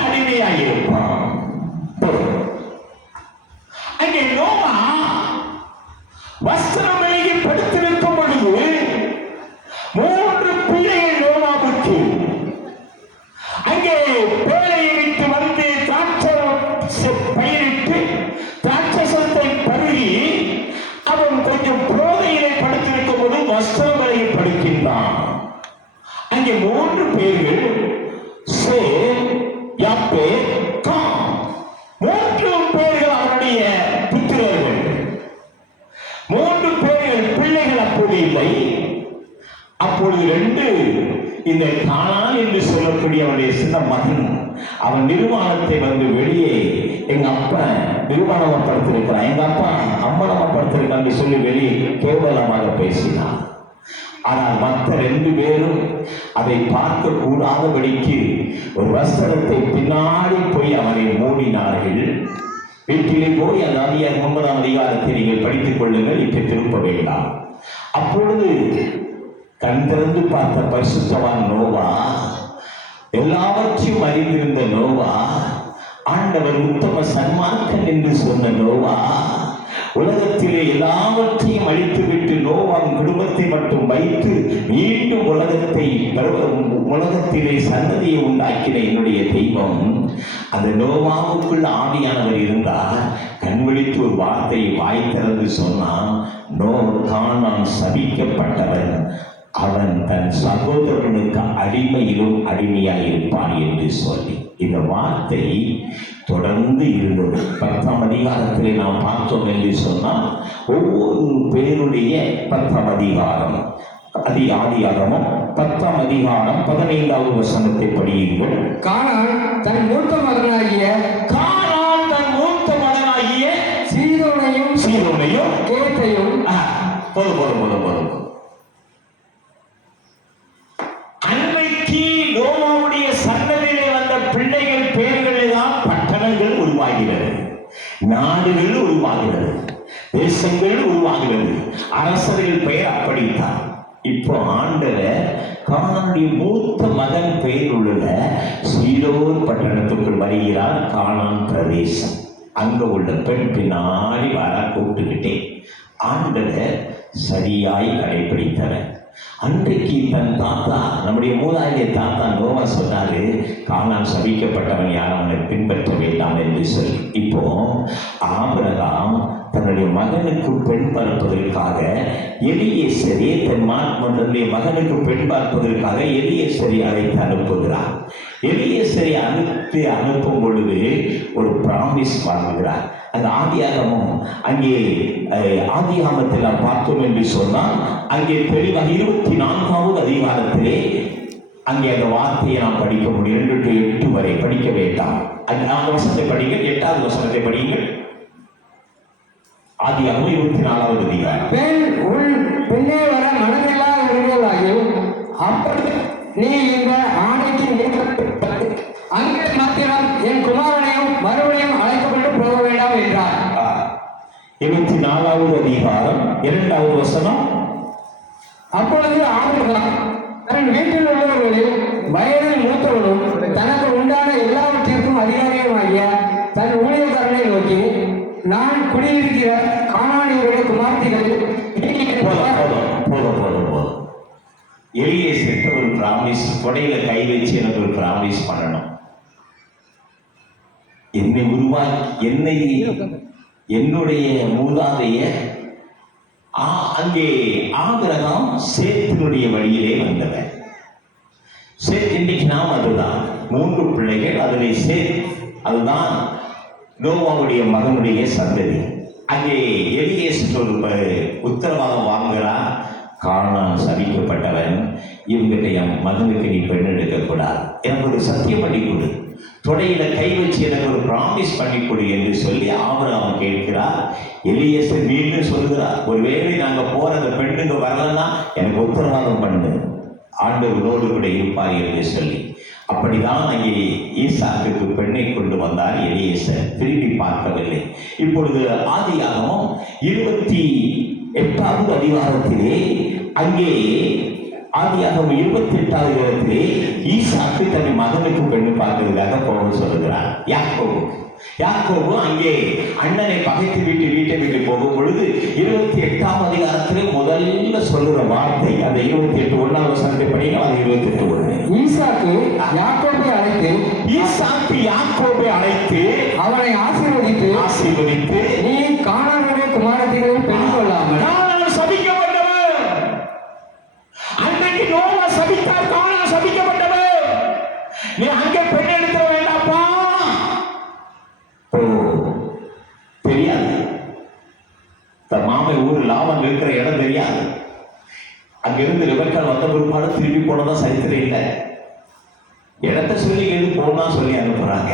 அடிமையாயிருப்பான். அங்கே நோவா வஸ்திரம் விலகி படுத்திருக்கும் பொழுது 3 பிள்ளைகள் நோவாவுக்கு. அங்கே பேழையை விட்டு வந்து பயிரிட்டு திராட்சசத்தை பருகி அவன் கொஞ்சம் போதையிலே படுத்திருக்கும் போது வஸ்திரம் விலகி படுக்கின்றான். அங்கே 3 பேர்கள் 3 பேர்கள் அவனுடைய புத்திரர்கள். 3 பேர்கள் பிள்ளைகள் அப்போது இல்லை. அப்பொழுது 2 இந்த கானான் என்று சொல்லக்கூடிய அவனுடைய சின்ன மகன் அவன் நிர்வாணத்தை வந்து வெளியே எங்க அப்பா நிர்வாணப்படுத்திருக்கிறான், எங்க அப்பா அம்மனப்படுத்திருக்கான்னு சொல்லி வெளியே கேவலமாக பேசினான். ஆனால் மற்ற 2 பேரும் அதை பார்க்க கூடாதபடிக்கு ஒரு வஸ்திரத்தை பின்னாடி போய் அவனை மூடினார்கள். வீட்டிலே போய் அந்த 9ஆம் அதிகாரத்தை நீங்கள் படித்துக் கொள்ளுங்கள், இப்ப திருப்ப வேண்டாம். அப்பொழுது கண் திறந்து பார்த்த பரிசுத்தவான் நோவா, எல்லாவற்றையும் அறிந்திருந்த நோவா, ஆண்டவர் உத்தம சன்மார்க்கன் என்று சொன்ன நோவா, உலகத்திலே எல்லாவற்றையும் அழித்துவிட்டு நோவாவின் குடும்பத்தை மட்டும் வைத்து மீண்டும் உலகத்திலே சன்னதியை உண்டாக்கின என்னுடைய தெய்வம், அந்த நோவாவுக்குள் ஆவியானவர் இருந்தார். கண் விழித்து ஒரு வார்த்தையை வாய் திறந்து சொன்னான், கானான் சபிக்கப்பட்டவன், அவன் தன் சகோதரனுக்கு அடிமையிலும் அடிமையாயிருப்பான் என்று சொல்லி இந்த வார்த்தை தொடர்ந்து இருந்தது. 10ஆம் அதிகாரத்திலே நாம் பார்த்தோம் என்று சொன்னால் ஒவ்வொரு பேருடைய 10ஆம் அதிகாரம் ஆதியாகமம் 10ஆம் அதிகாரம் 15வது வசனத்தை படியுங்கள். கானான் தன் மூத்த மகனாகிய சீதோனையும் கேத்தையும் போதும். அன்றைக்கு நோவாவுடைய சன்னதியிலே வந்த பிள்ளைகள் பேர்களிலே தான் பட்டணங்கள் உருவாகிறது, நாடுகள் உருவாகிறது, தேசங்கள் உருவாகிறது, அரசர்கள் பெயர் அப்படித்தான். இப்போ ஆண்டவர் கானானுடைய மூத்த மகன் பெயர் உள்ள சீதோன் பட்டணத்துக்குள் வருகிறார். கானான் பிரதேசம். அங்க உள்ள பெண் பின்னாடி வர கூப்பிட்டுக்கிட்டே ஆண்டவர் சரியாய் கடைபிடித்தவர். அன்றைக்கு தன் தாத்தா, நம்முடைய மூதாதைய தாத்தா நோவா சொன்னாரு, கானான் சபிக்கப்பட்டவன் யாரும் அவனை பின்பற்ற வேண்டாம் என்று சொல்லி. இப்போ ஆபிரகாம் தன்னுடைய மகனுக்கு பெண் பார்ப்பதற்காக எலியேசரை தன்னுடைய மகனுக்கு பெண் பார்ப்பதற்காக எலியேசரை அழைத்து அனுப்புகிறார். எலியேசரை அனுப்பும் பொழுது ஒரு பிராமிஸ் வாங்குகிறார். அந்த ஆதியாகமும் அங்கே ஆதியாகமத்தில் நாம் பார்த்தோம் என்று சொன்னால் அங்கே தெளிவாக 24வது அதிகாரத்திலே அங்கே அந்த வார்த்தையை நாம் படிக்க முடியும். 2 to 8 வரை படிக்க வேண்டாம். அந்த வசனத்தை படிங்கள். 8வது வசனத்தை படிங்கள். ஆதியாகமம் 24வது அதிகாரம். பெண்ணே வர மனதில்லாதவர்களாயும் அப்படி நீ இந்த ஆணைக்கு அங்கே மாத்திரம் என் குமாரனையும் மறுபடியும் அழைக்கப்பட்டு போக வேண்டாம் என்றார். 24வது அதிகாரம் 2வது வசனம். அப்பொழுது ஆபிரகாம் தன் வீட்டில் உள்ளவர்களில் வயதில் மூத்தவனும் தனக்கு உண்டான எல்லாவற்றிற்கும் அதிகாரியுமாகிய தன் ஊழியக்காரனை நோக்கி, நான் குடியிருக்கிற கானானியருடைய குமார்த்திகளில் எலியேசர் ஒரு பிராமிஸ், தொடையில கை வச்சு எனக்கு ஒரு பிராமிஸ் பண்ணணும். என்னை என்னுடைய மூதாதைய அங்கே ஆபிரகாம் சேத்தினுடைய வழியிலே வந்தவன். சேத் இன்னைக்கு நாம் அதுதான் 3 பிள்ளைகள். அதிலே சேத் அதுதான் நோவாவுடைய மகனுடைய சந்ததி. அங்கே எலியேசர் ஒரு உத்தரவாதம் வாங்குகிறான், கானான் சபிக்கப்பட்டவன், இவங்கிட்ட என் மகனுக்கு நீ பெண் எடுக்கக்கூடாது, எனக்கு ஒரு சத்தியம் பண்ணி கொடு, தொடையில கை வச்சு எனக்கு ஒரு பிராமிஸ் பண்ணி கொடு என்று சொல்லி ஆபிரகாம் கேட்கிறார். எலியேசர் மீண்டும் சொல்கிறார், ஒருவேளை நாங்க போற அந்த பெண்ணுங்க வரலன்னா எனக்கு உத்தரவாதம் பண்ணு, ஆண்டவரோடு கூட இருப்பார் என்று சொல்லி. அப்படிதான் அங்கே ஈசாக்குக்கு பெண்ணை கொண்டு வந்தார் எலியேசர். திரும்பி பார்க்கவில்லை. இப்பொழுது ஆதியாகமம் 28வது அதிகாரத்திலே அங்கே ஆதியாகமம் 28வது அதிகாரத்திலே ஈசாக்கு தன் மகனுக்கு பெண்ணு பார்க்கிறதுக்காக போக சொல்லுகிறார். யாக்கோபு அங்கே அண்ணனை பகைத்து வீட்டை விட்டு போகும் பொழுது 28ஆம் அதிகாரத்திலே முதல்ல சொல்லுற வார்த்தை அந்த 28 1வது வசனத்தை படிங்க. அது 28 1. ஈசாக்கு யாக்கோபை அழைத்து அவனை ஆசீர்வதித்து நீ கானானுடைய குமாரத்திகளை பெண் கொள்ளாமல். கானான் சபிக்கப்பட்டவன். அன்றைக்கு நோவா சபித்தார், கானான் சபிக்கப்பட்டவன். நீ அங்கே பெண் எடுத்துட வேண்டாப்பா. தெரியாது, தன் மாமை ஊர் லாபம் இருக்கிற இடம் தெரியாது. அங்கிருந்து ரெபெக்காள் வந்த பிற்பாடு திரும்பி போனதான் சரித்திரம் இல்லை. இடத்த சொல்லி எது போனா சொல்லி அனுப்புறாங்க.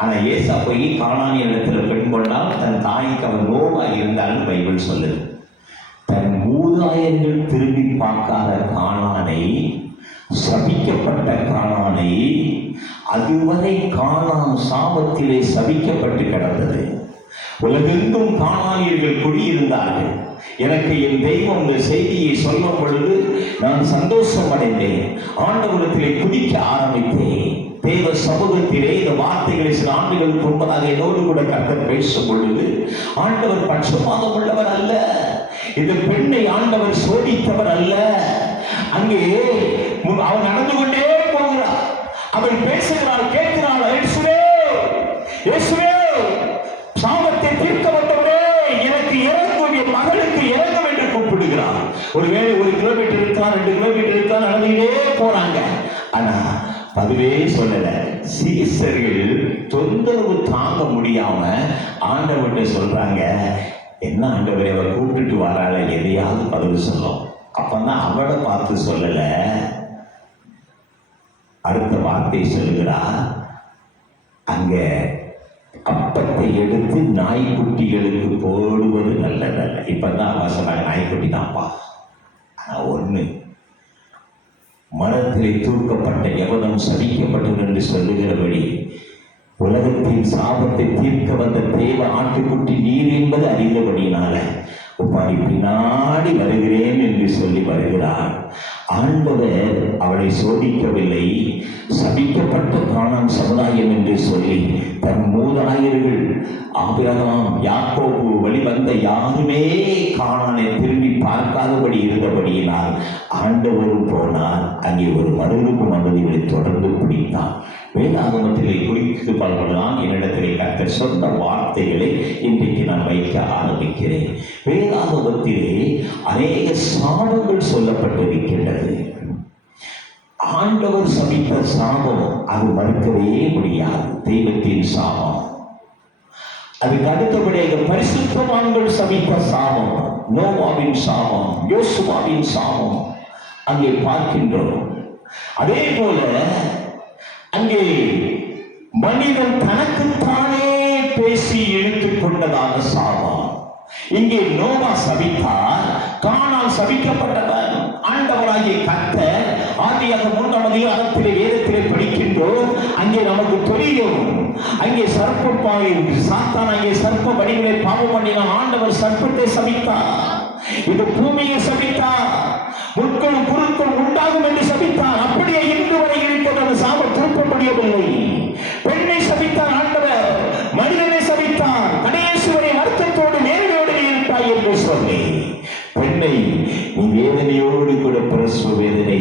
ஆனா ஏசா போய் கானானிய இடத்துல பெண் கொண்டால் தன் தாய்க்கு அவன் நோவா இருந்தாலும் பைபிள் சொல்லுது. தன் மூதாயர்கள் திரும்பி பார்க்காத கானானை, சபிக்கப்பட்ட கானானை, அதுவரை கானான் சாபத்திலே சபிக்கப்பட்டு கிடந்தது. உலகெங்கும் கானானியர்கள் குடியிருந்தார்கள். எனக்கு என் தெய்வம் இந்த செய்தியை சொல்லும் பொழுது நான் சந்தோஷம் அடைந்தேன். ஆண்டவரத்திலே குதிக்க ஆரம்பித்தேன். தேவ சமூகத்திலே இந்த வார்த்தைகளை சில ஆண்டுகளுக்கு முன்பதாக என்னோடு கூட கர்த்தர் பேசும் பொழுது, ஆண்டவர் பட்சபாதம் உள்ளவர் அல்ல, இந்த பெண்ணை ஆண்டவர் சோதித்தவர் அல்ல. அங்கே அவன் நடந்து கொண்டே போகிறார். அவள் பேசுகிறாள், கேட்கிறாள், இயேசுவே சாபத்தை தீர்க்க வந்தவரே எனக்கு இறங்கும், என் மகளுக்கு இறங்கும் என்று கூப்பிடுகிறார். ஒருவேளை 1 கிலோமீட்டர் இருக்கலாம், 2 கிலோமீட்டர் இருக்கலாம், நடந்துகிட்டே போறாங்க. ஆனா அதுவே சொல்லல. சீசர்கள் தொந்தரவு தாங்க முடியாம ஆண்டவர்கிட்ட சொல்றாங்க, என்ன ஆண்டவரை அவர் கூப்பிட்டுட்டு வரால, எதையாவது பதில் சொல்லும். அப்பதான் அவளை பார்த்து சொல்லல, அடுத்த வார்த்தை சொல்லுகிறா, அங்க அப்பத்தை எடுத்து நாய்க்குட்டிகளுக்கு போடுவது நல்லதல்ல. இப்பதான் அவ சொன்னாங்க, நாய்க்குட்டி தான்ப்பா. ஆனா ஒண்ணு, மரத்திலே தூக்கப்பட்ட எவனும் சபிக்கப்பட்டது என்று சொல்லுகிறபடி உலகத்தின் சாபத்தை தீர்க்க வந்த தேவ ஆட்டுக்குட்டி நீர் என்பது அறிந்தபடியினால உப்பாடி பின்னாடி வருகிறேன் என்று சொல்லி வருகிறார். ஆண்டவர் அவளை சோதிக்கவில்லை. சபிக்கப்பட்ட கானான் சமுதாயம் என்று சொல்லி தன் மூதாதையர்கள் ஆபிரகாம், யாக்கோபு வழிவந்த யாருமே கானானை திரும்பி பார்க்காதபடி இருந்தபடியினால் ஆண்டவரும் போனார். அங்கே ஒரு மருந்துக்கு வந்ததை தொடர்ந்து பிடித்தார். வேதாகமத்திலே குறித்து பலவெல்லாம் என்னிடத்திலே கர்த்தர் சொன்ன வார்த்தைகளை இன்றைக்கு நான் வைக்க ஆரம்பிக்கிறேன். வேதாகமத்திலே அநேக சாபங்கள் சொல்லப்பட்டிருக்கின்றது. ஆண்டவர் சபித்த சாபம் அது மறுக்கவே முடியாது. தெய்வத்தின் சாபம். அதுக்கு அடுத்தபடியாக பரிசுத்தவான்கள் சபித்த சாபம், நோவாவின் சாபம், யோசுவாவின் சாபம் அங்கே பார்க்கின்றோம். அதே போல அங்கே மனிதன் தனக்குத்தானே பேசி இழுத்துக் கொண்டதாக சாபம். இங்கே நோவா சபித்தார், கானான் சபிக்கப்பட்டவன். ஆண்டவராகிய கர்த்தர் ஆதியாகமம் 3ஆம் அதிகாரத்திலே வேதத்திலே படிக்கின்றோம். அங்கே நமக்கு தெரியும், அங்கே சர்ப்பப்பாய் சாத்தான் அங்கே சர்ப்ப வடிவிலே பாவம் பண்ணினான். ஆண்டவர் சர்ப்பத்தை சபித்தார், இது பூமியை சபித்தார், முட்களும் குருக்களும் உண்டாகும் என்று சபித்தார். அப்படியே இன்று வரை இருக்கிறது. அந்த சாபம் திருப்ப முடியவில்லை. பெண்ணை சபித்தார் ஆண்டவர், மனிதனை சபித்தார். கடைசி வரை வருத்தத்தோடு வேதனையோடு இருப்பாய் என்று சொல்லி பெண்ணை நீ வேதனையோடு கூட பிரசவ வேதனை,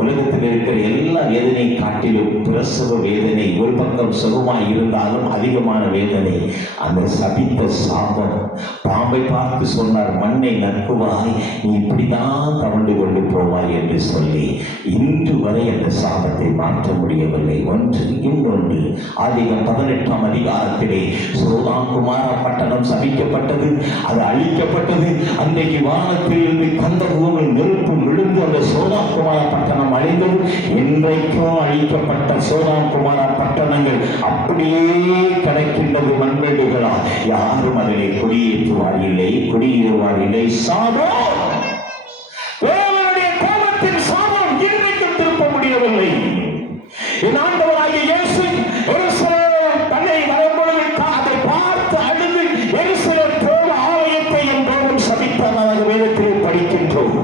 உலகத்தில் இருக்கிற எல்லா வேதனை காட்டிலும் பிரசவ வேதனை ஒரு பக்கம் சுகமாய் இருந்தாலும் அதிகமான வேதனை. அந்த சபித்த சாபம் பாம்பை பார்த்து சொன்னார், மண்ணை நக்குவாய், நீ இப்படிதான் தவண்டு கொண்டு போவாய் என்று சொல்லி இன்று வரை அந்த சாபத்தை மாற்ற முடியவில்லை. ஒன்று. இன்னொன்று, ஆதிகாரம் 18ஆம் அதிகாரத்திலே சோதோம் குமாரா பட்டணம் சபிக்கப்பட்டது, அது அழிக்கப்பட்டது. அன்றைக்கு வானத்தில் இருந்து கந்தகூமில் நெருப்பு விழுந்து அந்த சோதோம் குமாரா பட்டணம் அழிந்தது. இன்றைக்கும் அழிக்கப்பட்ட சோதோம் குமாரா பட்டணங்கள் அப்படியே கிடைக்கின்றது மண்வெடுகளா. யாரும் அதிலே குடியேற்றுவார் இல்லை, குடியேறுவார் இல்லை. சாபம், தேவனுடைய கோபத்தின் சாபம் இன்றைக்கும் திருப்ப முடியவில்லை. என் ஆண்டவராகிய இயேசு எருசலேம் தன்னை வரும்பொழுது அதை பார்த்து அழுது எருசலேம் தேவ ஆலயத்தை என் தேவன் சபித்ததாக வேதத்திலே படிக்கின்றோம்.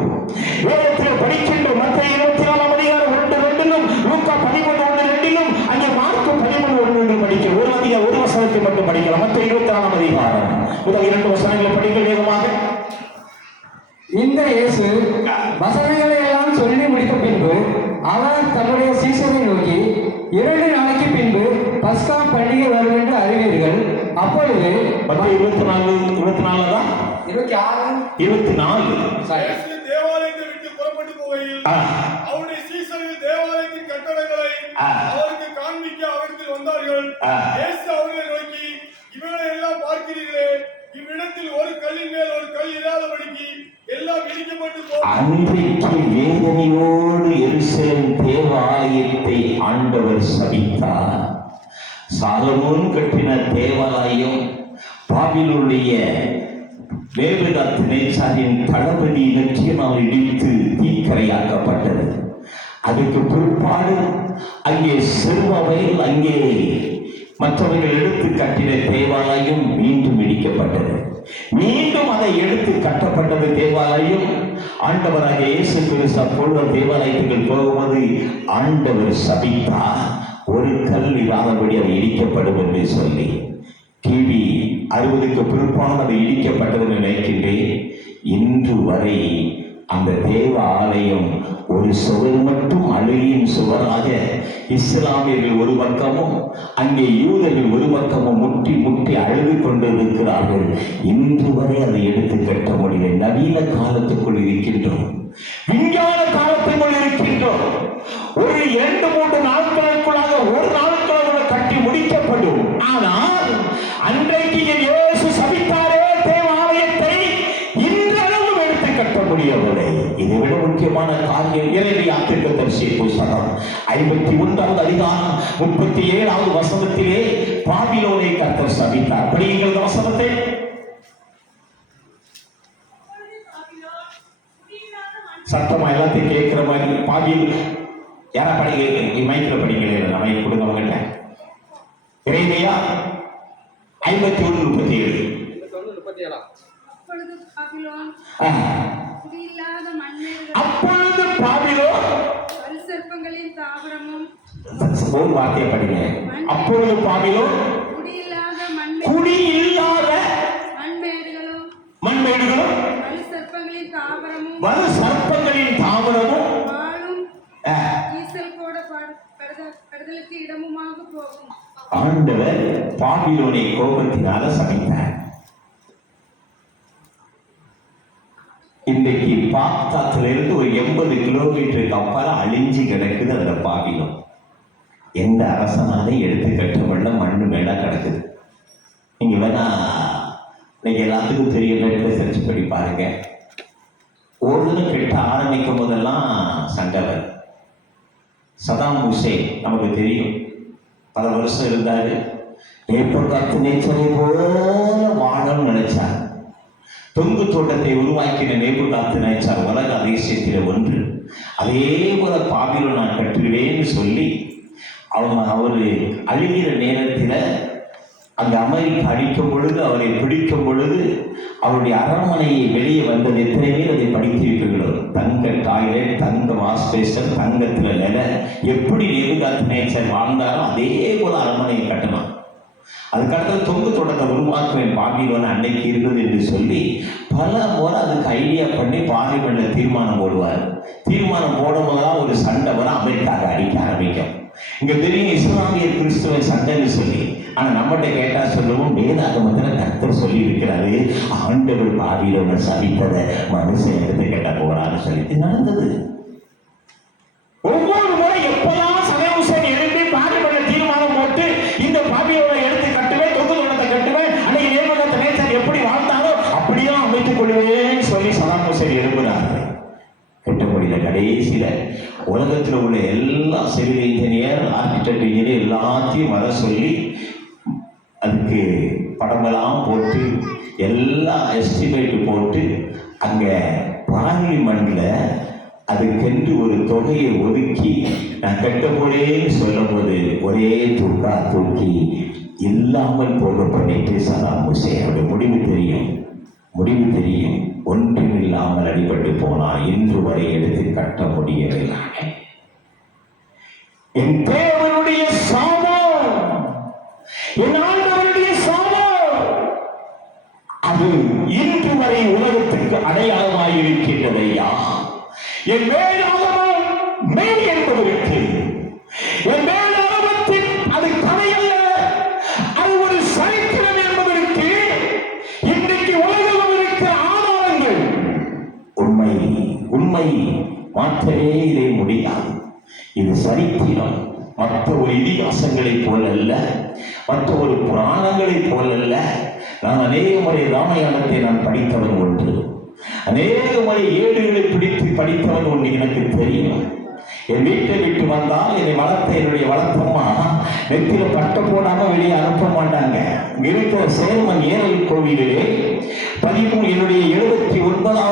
வேதத்திலே படிக்கின்றோம். மத்தேயு 24ஆம் அதிகாரம் 1:2 லூக்கா 13:1 அங்கே மார்க்கு 13:1 படிக்கிறோம். ஒரு வசனத்தை மட்டும் படிக்கலாம். மத்தேயு 24ஆம் அதிகாரம் முதல் 2 வசனங்களை படிக்க வேகமாக. இந்த இயேசு வசனங்களை எல்லாம் சொல்லி முடித்த பின்பு அவர் தம்முடைய சீசரை நோக்கி, 2 நாளைக்கு பின்பு பஸ்கா பண்டிகை வரும் என்று அறிவீர்கள். அப்பொழுது 24 தான் 24 தேவாலயத்தை விட்டு புறப்பட்டு போகையில் அவருடைய சீசர்கள் தேவாலயத்தின் கட்டடங்களை அவருக்கு காண்பிக்க அவரிடத்தில் வந்தார்கள். இயேசு அவர்களை நோக்கி, இவர்களை எல்லாம் பார்க்கிறீர்களே, இவ்விடத்தில் ஒரு கல்லின் மேல் ஒரு கல் இராதபடிக்கு எல்லாம் இடிக்கப்பட்டு போகும். அன்றைக்கு வேதனையோடு எருசலேம் தேவாலயத்தை ஆண்டவர் சபித்தார். சாலமோன் கட்டின தேவாலயம் பாபிலோனுடைய நேபுகாத்நேச்சாரின் தளபதி நெற்றியினால் இடித்து தீக்கரையாக்கப்பட்டது. அதுக்கு பிற்பாடு அங்கே செருபாபேல், அங்கே மற்றவர்கள் எடுத்து கட்டின தேவாலயம் மீண்டும் இடிக்கப்பட்டது. மீண்டும் அதை எடுத்து கட்டப்பட்டது தேவாலயம். ஆண்டவராக இயேசு கிறிஸ்து அப்பொழுது தேவாலயத்துக்கு போகும்போது ஆண்டவர் சபித்தார், ஒரு கல் இல்லாதபடி அது இடிக்கப்படும் என்று சொல்லி. கிபி 60க்கு பிற்பாடு அது இடிக்கப்பட்டது நினைக்கின்றேன். இன்று வரை அந்த தேவ ஆலயம் ஒரு சுவர் மட்டும் அழுகின் சுவராக இஸ்லாமியர்கள் ஒரு பக்கமும் அங்கே யூதர்கள் ஒரு பக்கமும் முட்டி முட்டி அழுது கொண்டிருக்கிறார்கள். இன்று வரை அதை எடுத்து கட்ட முடியல. நவீன காலத்துக்குள் இருக்கின்றோம், விஞ்ஞான காலத்துக்குள் இருக்கின்றோம். ஒரு 2-3 நாட்களுக்குள்ளாக, ஒரு நாளுக்குள்ள கட்டி முடிக்கப்படும். ஆனால் அன்றைக்கு என் இயேசு சபித்தாரே தேவாலயத்தை இன்றளவும் எடுத்து கட்ட முடியவில்லை. இதை விட முக்கியமான காரியம் எரேமியா தீர்க்கதரிசி புத்தகம் 51வது அதிகாரம் 37வது வசனத்திலே பாபிலோனை கர்த்தர் சபித்தார். படியுங்கள் வசனத்தை. சத்தமா எல்லாத்தையும் கேட்கிற மாதிரி பாபியில் யாரா படிக்க மைக்கில் படிக்கிறேன் நம்ம கொடுங்க அவங்ககிட்ட. எரேமியா 51:37. அப்பொழுது பாபிலோன் கல்சர்ப்பங்களின் தாவரமும் ஒரு வார்த்தையை படிங்க. அப்பொழுது பாபிலோன் குடியில்லாத மண்மேடுகளும் வலு சர்ப்பங்களின் தாவரமும் ஆண்டவர் பாபிலோனை கோபத்தினால சபித்தார். இன்றைக்கு பாக்தாத்திலிருந்து ஒரு 80 கிலோமீட்டருக்கு அப்பால அழிஞ்சு கிடக்குது அந்த பாபிலோன். எந்த அரசனாலே எடுத்து கட்டப்பட்ட மண்ணு மேல கிடக்குது. நீங்க வேணா நீங்க எல்லாத்துக்கும் தெரிய நெட்ல சர்ச் பண்ணி பாருங்க. ஒரு கெட்ட ஆரம்பிக்கும் போதெல்லாம் சண்டை வரும். சதாம் ஹுசேன் நமக்கு தெரியும், பல வருஷம் இருந்தாரு. நேர்பக்காத்து நேச்சரை போல வாழணும்னு நினைச்சார். தொங்கு தோட்டத்தை உருவாக்கின நேபுகாத்து நினைச்சார் உலக அதிசயத்தில் ஒன்று. அதே போல பாபிலோன் நான் கட்டுவேன்னு சொல்லி அவரு அழிகிற நேரத்தில் அங்க அமெரிக்கா அடிக்கும் பொழுது, அவரை பிடிக்கும் பொழுது அவருடைய அரண்மனையை வெளியே வந்தது எத்தனை பேர் அதை படித்திருக்கிறோம். தங்க டாய்லெட், தங்க வாஷ்பேஷன், தங்கத்துல நிலை, எப்படி நேபுகாத்து நேச்சர் வாழ்ந்தாரோ அதே போல அரண்மனையை கட்டணும். அதுக்கடுத்து தொங்கு தோட்டத்தை உருவாக்குவேன் பாபிலோன் அன்னைக்கு இருந்தது என்று சொல்லி பல முறை அதுக்கு ஐடியா பண்ணி பார்லிமெண்ட்ல தீர்மானம் போடுவார். தீர்மானம் போடும் போதுதான் ஒரு சண்டை வர அமெரிக்காவை அடிக்க ஆரம்பிக்கும். இங்க தெரியும் இஸ்லாமிய கிறிஸ்துவ சண்டைன்னு சொல்லி. ஆனா நம்மகிட்ட கேட்டா சொல்லுவோம், வேதாகமத்துல கர்த்தர் சொல்லி இருக்கிறாரு, ஆண்டவர் பாபிலோனை சபித்ததை மனுஷன் எடுத்து கேட்ட போறான்னு சொல்லி நடந்தது. ஒவ்வொரு முறை எப்பெல்லாம் சதாம் ஹுசேன் எழுப்பி பார்லிமெண்ட்ல தீர்மானம் போட்டு இந்த பாபிலோனை எடுத்து கட்டுவேன், தொங்கு தோட்டத்தை கட்டுவேன், அன்னைக்கு நேபுகாத்து நேச்சர் எப்படி வாழ்ந்தாரோ அப்படியே அமைத்துக் கொள்வேன்னு சொல்லி சதாம் ஹுசேன் எழுப்புறாரு. கட்ட முடியல. கடைசியில உலகத்தில் உள்ள எல்லா சிவில் இன்ஜினியர், ஆர்கிடெக்ட் இன்ஜினியர் எல்லாத்தையும் வர சொல்லி அதுக்கு படமெல்லாம் போட்டு எல்லாம் எஸ்டிமேட் போட்டு அங்க பார்லிமெண்ட்ல அதுக்கென்று ஒரு தொகையை ஒதுக்கி நான் கட்ட போலேன்னு சொல்லும் போது ஒரே தூக்கி இல்லாமல் போக பண்ணிட்டு சதாம் ஹுசேன். அவருடைய முடிவு தெரியும். ஒன்றும் இல்லாமல் அடிபட்டு போனான். இன்று வரை எடுத்து கட்ட முடியவில்லை. என் தேவனுடைய சாபம், என் ஆண்டவருடைய சாபம், அது இன்று வரை உலகத்துக்கு அடையாளமாய் இருக்கின்றதையா. என் வேதாகமம் மெய் என்பதற்கு, என் வேதாகமத்தில் அது கதை அல்ல, அது ஒரு சரித்திரம் என்பதற்கு இன்றைக்கு உலகம் இருக்கிற ஆதாரங்கள் உண்மை மாற்றவே இதை முடியாது. இது சரித்திரம். மற்ற ஒரு இதிகாசங்களைப் போல அல்ல, மற்ற ஒரு புராணங்களைப் போல அல்ல. நான் அநேக முறை ராமாயணத்தை நான் படித்தவன் ஒன்று, அநேக முறை ஏடுகளை பிடித்து படித்தவன் ஒன்று எனக்கு தெரியும். என் வீட்டை விட்டு வந்தால் என்னை வளர்த்த என்னுடைய வளர்த்தம்மா நெத்தில பட்ட போடாம வெளியே அனுப்ப மாட்டாங்க. இருக்கிற சேரமன் ஏரல் கோவிலிலே என்னுடைய 78வது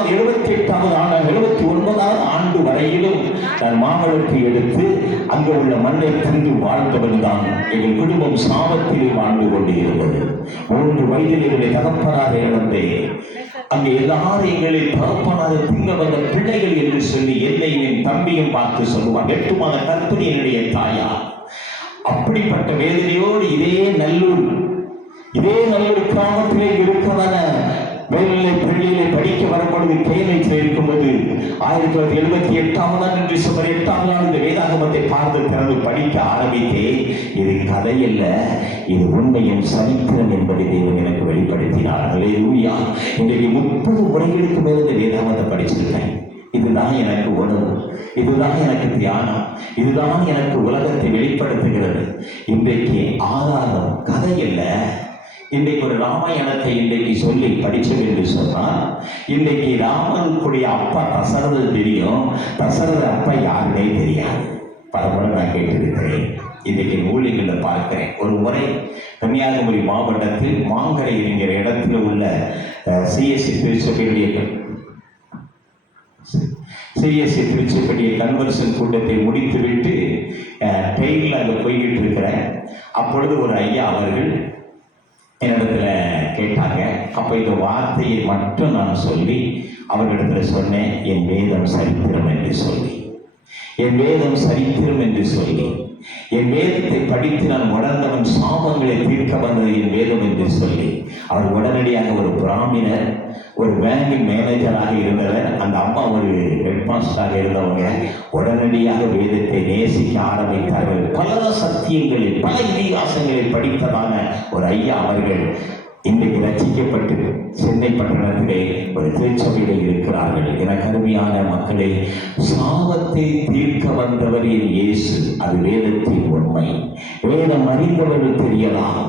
ஆண்டு வரையிலும் நான் மாமலத்தை எடுத்து அங்க உள்ள மண்ணை தின்று வாழ்ந்தவன் தான். எங்கள் குடும்பம் சாபத்திலே வாழ்ந்து கொண்டே இருந்தது. 3 வயதில் என்னுடைய தகப்பனாரை இழந்தேன். அங்கே எல்லாரும் எங்களை தகப்பனாரை திங்க வந்த பிள்ளைகள் என்று சொல்லி என்னையும் என் தம்பியும் பார்த்து சொல்லுவார். 8 மாத கற்பனை என்னுடைய தாயா. அப்படிப்பட்ட வேதனையோடு இதே நல்லூர் கிராமத்திலே இருக்கிறதான மேல்நிலை பள்ளியிலே படிக்க வரும்பொழுது கேள்வியில் இருக்கும்போது 1978 ஆண்டு டிசம்பர் 8ஆம் நாள் இந்த வேதாகமத்தை பார்த்து திறந்து படிக்க ஆரம்பித்தேன். இது கதை அல்ல, இது உண்மையும் சரித்திரம் என்பதை தேவன் எனக்கு வெளிப்படுத்தினார். அல்லேலூயா. இன்றைக்கு 30 முறைகளுக்கு மேல இந்த வேதாகமத்தை படிச்சிருக்கேன். இதுதான் எனக்கு உணவு. இதுதான் எனக்கு தியானம், இதுதான் எனக்கு உலகத்தை வெளிப்படுத்துகிறது. இன்றைக்கு ஆதாரம் கதை இல்லை. இன்றைக்கு ஒரு ராமாயணத்தை இன்றைக்கு சொல்லி படிச்சது என்று சொன்னால், இன்றைக்கு ராமனுக்குடைய அப்பா தசரதர் தெரியும், தசரதர் அப்பா யாருனே தெரியாது. பரவாயில்ல, நான் கேட்டிருக்கிறேன். இன்றைக்கு ஊழியர்களை பார்க்கிறேன். ஒரு முறை கன்னியாகுமரி மாவட்டத்தில் மாங்கரை என்கிற இடத்துல உள்ள சிஎஸ்சி திருச்சபையுடைய கன்வர்சன் கூட்டத்தை முடித்துவிட்டு ட்ரெயினில் அங்கே போய்கிட்டு இருக்கிறேன். அப்பொழுது ஒரு ஐயா அவர்கள் என்னிடத்துல கேட்டாங்க. அப்போ இந்த வார்த்தையை மட்டும் நான் சொல்லி அவர்களிடத்துல சொன்னேன், என் வேதம் சரித்திரம் என்று சொல்லி, என் வேதம் சரித்திரம் என்று சொல்லி, என் வேதத்தை படித்து நான் உணர்ந்தவன் சாபங்களை தீர்க்க வந்தது என் வேதம் என்று சொல்லி, அவர் உடனடியாக ஒரு பிராமணர், ஒரு பேங்கிங் மேனேஜராக இருந்தவர், அந்த அம்மா ஒரு ஹெட் மாஸ்டராக இருந்தவங்க, உடனடியாக வேதத்தை நேசிக்க ஆரம்பித்தார்கள். பல சத்தியங்களில் பல இதிகாசங்களை படித்ததான ஒரு ஐயா அவர்கள் இன்றைக்கு ரசிக்கப்பட்டு சென்னை பட்டணத்திலே ஒரு திருச்சபையிலே இருக்கிறார்கள். என கருமையான மக்களே, சாபத்தை தீர்க்க வந்தவர் என் இயேசு. அது வேதத்தின் உண்மை. வேதம் அறிந்தவர்கள் தெரியலாம்.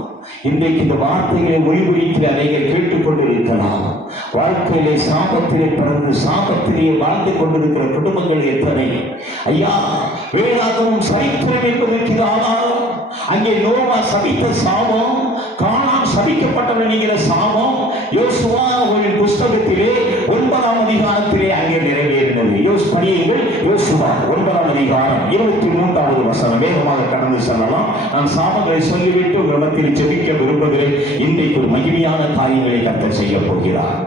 இன்றைக்கு இந்த வார்த்தைகளை ஒளிபுரித்து அனைவரை கேட்டுக்கொண்டு இருக்கலாம். வாழ்க்கையிலே சாபத்திலே பிறந்து சாபத்திலே வாழ்ந்து கொண்டிருக்கிற குடும்பங்கள் எத்தனை! ஐயா, வேதாகமும் சரித்திரம் என்பதற்கு இது ஆதாரம். அங்கே நோவா சபித்த சாபம், கானான் சபிக்கப்பட்டவன் என்கிற சாபம் யோசுவா ஒரு புஸ்தகத்திலே 9ஆம் அதிகாரத்திலே அங்கே நிறைவேறினது. படியுங்கள், யோசுவா 9ஆம் அதிகாரம் 23வது வசனம். வேகமாக கடந்து செல்லலாம். நான் சாபங்களை சொல்லிவிட்டு உங்களிடத்தில் ஜெபிக்க விரும்புகிறேன். இன்றைக்கு ஒரு மகிமையான காரியங்களை கர்த்தர் செய்ய போகிறார்.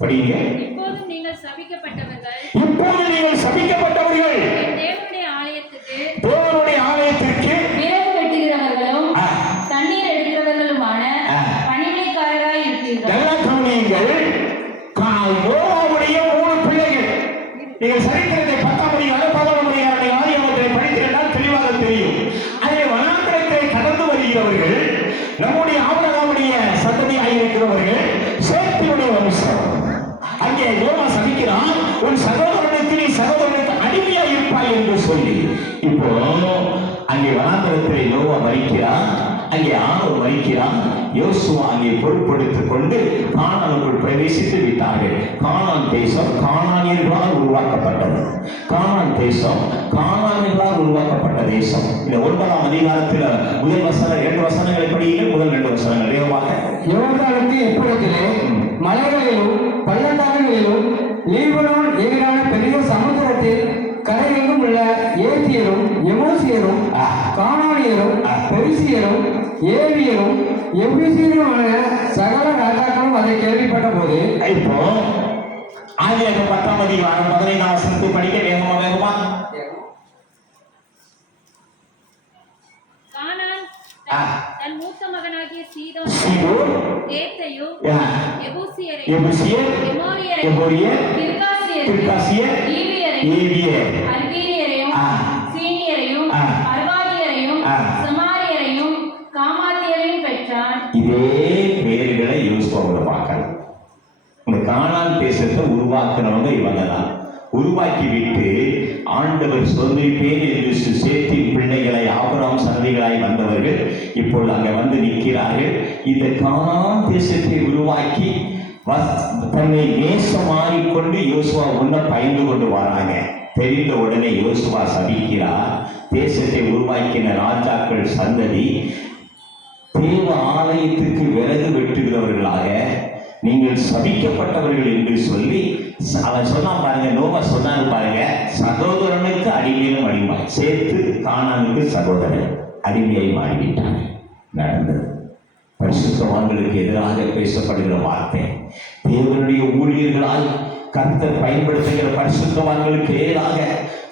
படியுங்க. இப்போது நீங்கள் சபிக்கப்பட்டவர்கள், இப்போது நீங்கள் சபிக்கப்பட்டவர்கள், தேவனுடைய ஆலயத்துக்கு தேவனுடைய ஆலயத்திற்கு விறகு வெட்டுகிறவர்களும் தண்ணீர் எடுக்கிறவர்களுமான பணிவிடைக்காரராய் இருப்பீர்கள். நல்லா கவனியுங்கள். நோவாவுடைய 3 பிள்ளைகள். நீங்கள் சரித்திரத்தை 10ஆம் அதிகாரம் 11ஆம் அதிகாரம் ஆதியாகமத்தை படித்திருந்தால் தெளிவாக தெரியும். அதில் வனாந்திரத்தை கடந்து வருகிறவர்கள் நம்முடைய ஆபிரகாமுடைய சந்ததியாக இருக்கிறவர்கள், சேத்தினுடைய வம்சம். அங்கே நோவா சபிக்கிறான், உன் சகோதரனுக்கு நீ சகோதரனுக்கு அடிமையாக இருப்பாய் என்று சொல்லி. இப்போ அங்கே வனாந்திரத்திலே நோவா மரிக்கிறான், அங்கே ஆனோர் மரிக்கிறான். யோசுவா அங்கே பொறுப்படுத்திக் கொண்டு கானானுக்குள் பிரவேசித்து விட்டார்கள். கானான் தேசம் கானானியர்களால் உருவாக்கப்பட்டது. கானான் தேசம் கானானியர்களால் உருவாக்கப்பட்ட தேசம். இந்த 9ஆம் அதிகாரத்தில் முதல் வசனம் 2 வசனங்களை படியுங்கள். முதல் 2 வசனங்கள் வேகமாக. யோர்தானுக்கு எப்பொழுதிலே மலைகளிலும் பள்ளத்தாக்குகளிலும் லீபனோன் எதிரான பெரிய சமுத்திரத்தில் கரையெங்கும் உள்ள ஏத்தியரும் எமோசியரும் கானானியரும் பெரிசியரும் ஏவியரும் எவ்விசியருமான சகல ராஜாக்களும் அதை கேள்விப்பட்ட போது, இப்போ ஆதியாகமம் 10ஆம் அதிகாரம் 15ஆம் வசனத்தை படிக்க வேகமா. கானான் தன் மூத்த மகனாகிய சீதோன், ஏத்தையும் எபூசியரையும் எபூசியர், எமோரியரையும் எமோரியர், கிர்காசியரையும் ஈவியரையும் அல்பீரியரையும் சீனியரையும் அர்வாதியரையும் சமாரியரையும் காமாத்தியரையும் பெற்றான். இதே பேர்களை யோசுவாவோட பார்க்கலாம். இந்த கானான் தேசத்தை உருவாக்குறவங்க இவங்க தான். உருவாக்கி விட்டு ஆண்டவர் சொல்லிப்பேன் என்று சேத்தின் பிள்ளைகளை ஆபிரகாம் சந்ததிகளாய் வந்தவர்கள் இப்பொழுது அங்கே வந்து நிற்கிறார்கள். இந்த கானான் தேசத்தை உருவாக்கி தன்னை நேசமாறிக்கொண்டு யோசுவா முன்ன பயந்து கொண்டு வராங்க. தெரிந்த உடனே யோசுவா சபிக்கிறார். தேசத்தை உருவாக்கின ராஜாக்கள் சந்ததி தேவ ஆலயத்துக்கு விறகு வெட்டுகிறவர்களாக நீங்கள் சபிக்கப்பட்டவர்கள் என்று சொல்லி அவன் சொன்னான் பாருங்க. நோவா சொன்னாங்க பாருங்க, சகோதரனுக்கு அடிமையிலும் அடிமை சேர்த்து கானானுக்கு சகோதரன் அடிமையை மாறிவிட்டாங்க. நடந்தது. பரிசுத்தவான்களுக்கு எதிராக பேசப்படுகிற வார்த்தை, தேவனுடைய ஊழியர்களால் கர்த்தர் பயன்படுத்துகிற பரிசுத்தவான்களுக்கு எதிராக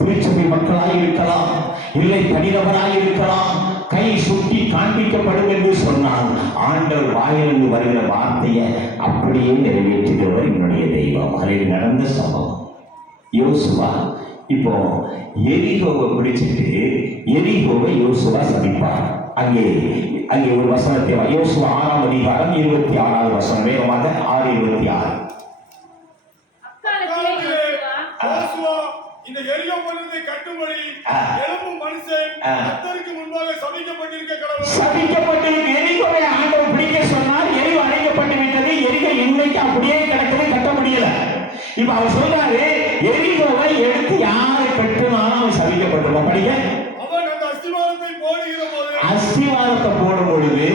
திருச்சபை மக்களாக இருக்கலாம், இல்லை தனிநபராக இருக்கலாம், கை சுட்டி காண்பிக்கப்படும் என்று சொன்னால் ஆண்டவர் வாயிலிருந்து வருகிற வார்த்தையை அப்படியே நிறைவேற்றுகிறவர் என்னுடைய தெய்வம். அதில் நடந்த சம்பவம். யோசுவா இப்போ எரிகோவை பிடிச்சிட்டு எரிகோவை யோசுவா சபிப்பார். அங்கே ஒரு வசனத்தை யோசுவா 6ஆம் அதிகாரம் 26வது வசனம் வேகமாக 6:26. யோசுவா இந்த எரிகோ பட்டணத்தை கட்டும்படி எழும்பும் மனுஷன் கர்த்தருக்கு முன்பாக சபிக்கப்பட்டிருக்க கடவுள். சபிக்கப்பட்டிருக்கு. எரிகோவை ஆண்டவர் பிடிக்க சொன்னார். எரிகோ அடைக்கப்பட்டு விட்டது. எரிகோ இன்னைக்கு அப்படியே கிடக்குது, கட்ட முடியல. இப்ப அவர் சொல்றாரு, எரிகோவை எடுத்து யாரை கட்டினாலும் அவன் சபிக்கப்பட்டிருப்பான். படிக்க, அவன் அந்த அஸ்திவாரத்தை போடுகிற போது, அஸ்திவாரத்தை போடும் பொழுது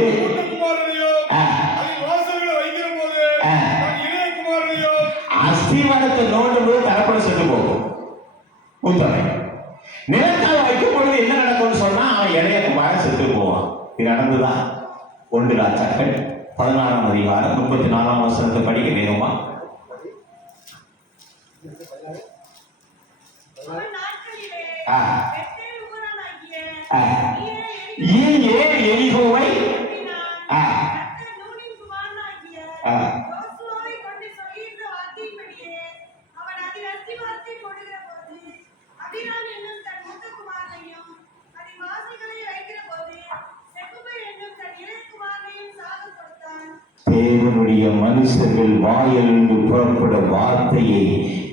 குமாரனையோ அதில் வாசல்களை வைக்கிற போது தன் இளைய குமாரனையோ அஸ்திவாரத்தை நோண்டும் போது தரப்பட சென்று போகும். உத்தரவை நிலத்தால் வைக்கும் பொழுது என்ன நடக்கும்னு சொன்னா அவன் இளைய குமாரன் செத்து போவான். இது நடந்துதான் 1 ராஜாக்கள் 16ஆம் அதிகாரம் 34ஆம் வசனத்தை படிக்க வேணுமா? எரிகோவை தேவனுடைய மனுஷர்கள் வாயிலிருந்து புறப்பட வார்த்தையை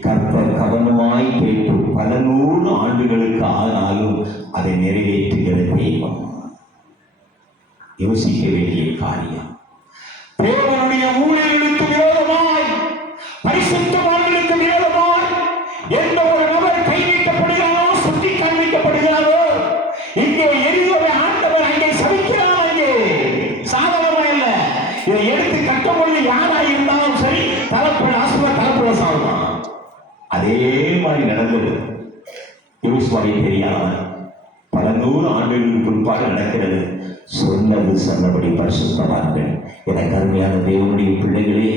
கர்த்தர் கவனமாய் கேட்டு பல 100 ஆண்டுகளுக்கு ஆனாலும் அதை நிறைவேற்றுகிற தெய்வம். யோசிக்க வேண்டிய காரியம். தேவனுடைய ஊழியர்களுக்கு விரோதமாய், பரிசுத்தவான்களுக்கு விரோதமாய் எந்த ஒரு நபர் கைவிட்டப்படுகிறாரோ, சுட்டி காண்பிக்கப்படுகிறாரோ, இங்கே எரிகோவை ஆண்டவர் அங்கே சபிக்கிறார். அங்கே சாதாரணமா இல்லை, இதை எடுத்து கட்டமொழி யாரா இருந்தாலும் சரி, தலப்புல ஆசுவ தலப்புல சாவுதான். அதே மாதிரி நடந்தது. யோசுவாவை தெரியாமல் பல 100 ஆண்டுகளுக்கு பிற்பாடு நடக்கிறது. சொன்னது சொன்னபடி பரிசுத்தவான்கள். எனக்கு அருமையான தேவனுடைய பிள்ளைகளே,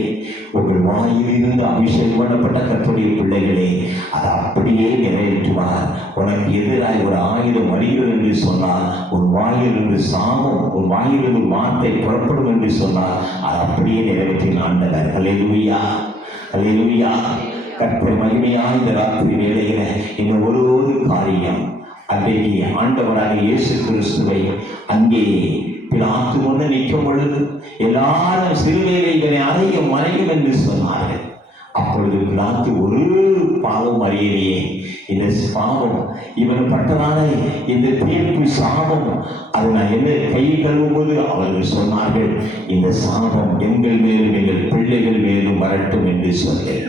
உங்கள் வாயிலிருந்து அபிஷேகம் பண்ணப்பட்ட கர்த்தருடைய பிள்ளைகளே, அதை அப்படியே நிறைவேற்றுவார். உனக்கு எதிராக ஒரு 1000 வருகிறது என்று சொன்னால், உன் வாயிலிருந்து சாபம், உன் வாயிலிருந்து வார்த்தை புறப்படும் என்று சொன்னால், அதை அப்படியே நிறைவேற்றின ஆண்டவர். அல்லேலூயா, அல்லேலூயா. கர்த்தர் மகிமையான இந்த ராத்திரி வேளையில இன்னும் ஒரு காரியம். அன்றைக்கு ஆண்டவராக இயேசு கிறிஸ்துவை அங்கே பிலாத்து முன்ன நிற்கும் பொழுது எல்லாரும் சிறுவேலை இவனை அறையும் மறையும் என்று சொன்னார்கள். அப்பொழுது பிலாத்து ஒரு பாவம் அறியலையே, இந்த பாவம் இவன் பட்டதான இந்த தீர்ப்பு சாபம், அதை நான் என்ன கை கழுவும் போது அவர்கள் சொன்னார்கள், இந்த சாபம் எங்கள் மேலும் எங்கள் பிள்ளைகள் மேலும் வரட்டும் என்று சொன்னேன்.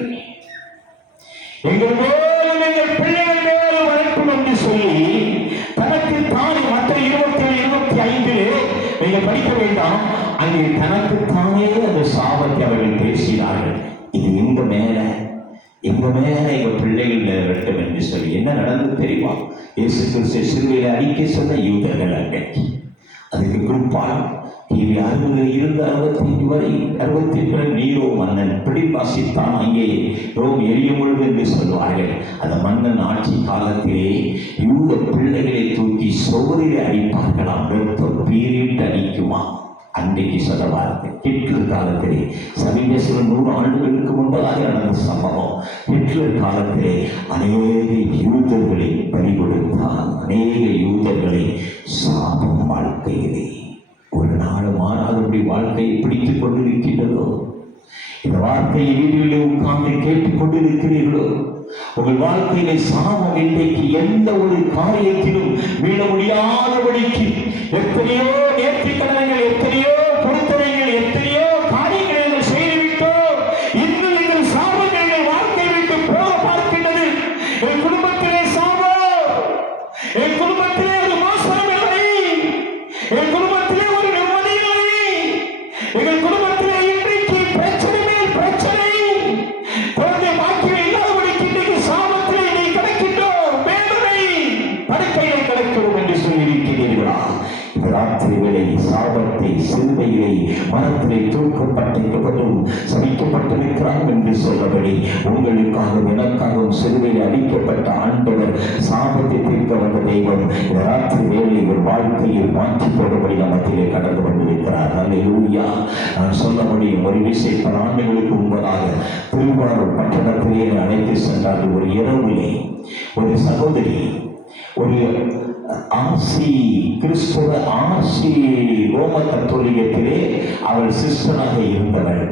எங்கள் மேலும் எங்கள் பிள்ளைகள் மேலும் வரட்டும் என்று சொல்லி தனக்கு தானே மற்ற 27, 25 நீங்கள் படிக்க வேண்டாம். அங்கே தனக்கு தானே அந்த சாபத்தை அவர்கள் பேசினார்கள். இது எங்க மேல எங்க பிள்ளைகள் வரட்டும் என்று சொல்லி என்ன நடந்து தெரியுமா? இயேசு கிறிஸ்து சிலுவையில் அடிக்க சொன்ன யூதர்கள் அன்றைக்கு. அதுக்கு குறிப்பால் கிபி 60 இருந்து 65 வரை 62 நீரோ மன்னன் பிடிவாசித்தான் அங்கே ரோம் எரியும் பொழுது என்று சொல்வார்கள். அந்த மன்னன் ஆட்சி காலத்திலே யூத பிள்ளைகளை தூக்கி சோறிலே அடிப்பார்களாம். ரத்தம் பீரிட்டு அடிக்குமா? அன்றைக்கு சொல்ல வார்த்தை. ஹிட்லர் காலத்திலே சமீப 100 ஆண்டுகளுக்கு முன்பதாக நடந்த சம்பவம். ஹிட்லர் காலத்திலே அநேக யூதர்களை பலி கொடுத்தான். அநேக யூதர்களை சாபம் வாழ்க்கையிலே ஒரு நாள் மாறாதபடி வாழ்க்கையை பிடித்துக் கொண்டிருக்கின்றதோ? இந்த வார்த்தையை வீடுகளிலே உட்கார்ந்து கேட்டுக் கொண்டிருக்கிறீர்களோ? உங்கள் வாழ்க்கையிலே சாபம் இன்றைக்கு எந்த ஒரு காரியத்திலும் மீள முடியாதபடிக்கு எத்தனையோ நேர்த்திக்கடன்கள், எத்தனையோ பொருத்தனைகள், எத்தனையோ காரியங்களை நீங்கள் செய்துவிட்டோம். இன்னும் நீங்கள் சாபங்கள் வாழ்க்கை விட்டு போக பார்க்கின்றது. என் குடும்பத்திலே சாபம், என் குடும்பத்திலே ஒரு மோசம் இல்லை, என் குடும்பத்திலே ஒரு நிம்மதி இல்லை, எங்கள் குடும்பத்திலே இன்றைக்கு பிரச்சனை மேல் பிரச்சனை, குழந்தை பாக்கியம் இல்லாதபடிக்கு இன்றைக்கு சாபத்திலே நீ கிடைக்கின்றோம், வேதனை படுக்கையை கிடைக்கிறோம் என்று சொல்லியிருக்கிறீர்களா? இந்த ராத்திரி வேளை சாபத்தை சிலுவையிலே மரத்திலே தூக்கப்பட்டிருப்பதும் சபிக்கப்பட்டிருக்கிறான் என்று சொல்லபடி உங்களுக்காகவும் எனக்காகவும் சிலுவையில் அடிக்கப்பட்ட ஆண்டவர் சாபத்தை தீர்க்க வந்த தெய்வம் இந்த ராத்திரி வேளை ஒரு வாழ்க்கையை மாற்றி போடும்படி நமத்திலே கடந்து கொண்டிருக்கிறார். அல்லேலூயா. நான் சொல்ல முடியும், ஒரு விஷயம் பல ஆண்டுகளுக்கு முன்பதாக திருவாரூர் பட்டணத்திலே அழைத்து சென்றார்கள். ஒரு இரவிலே ஒரு சகோதரி, ஒரு கிறிஸ்துவ ரோம கத்தோலிக்கத்திலே அவள் சிஸ்டராக இருந்தவள்.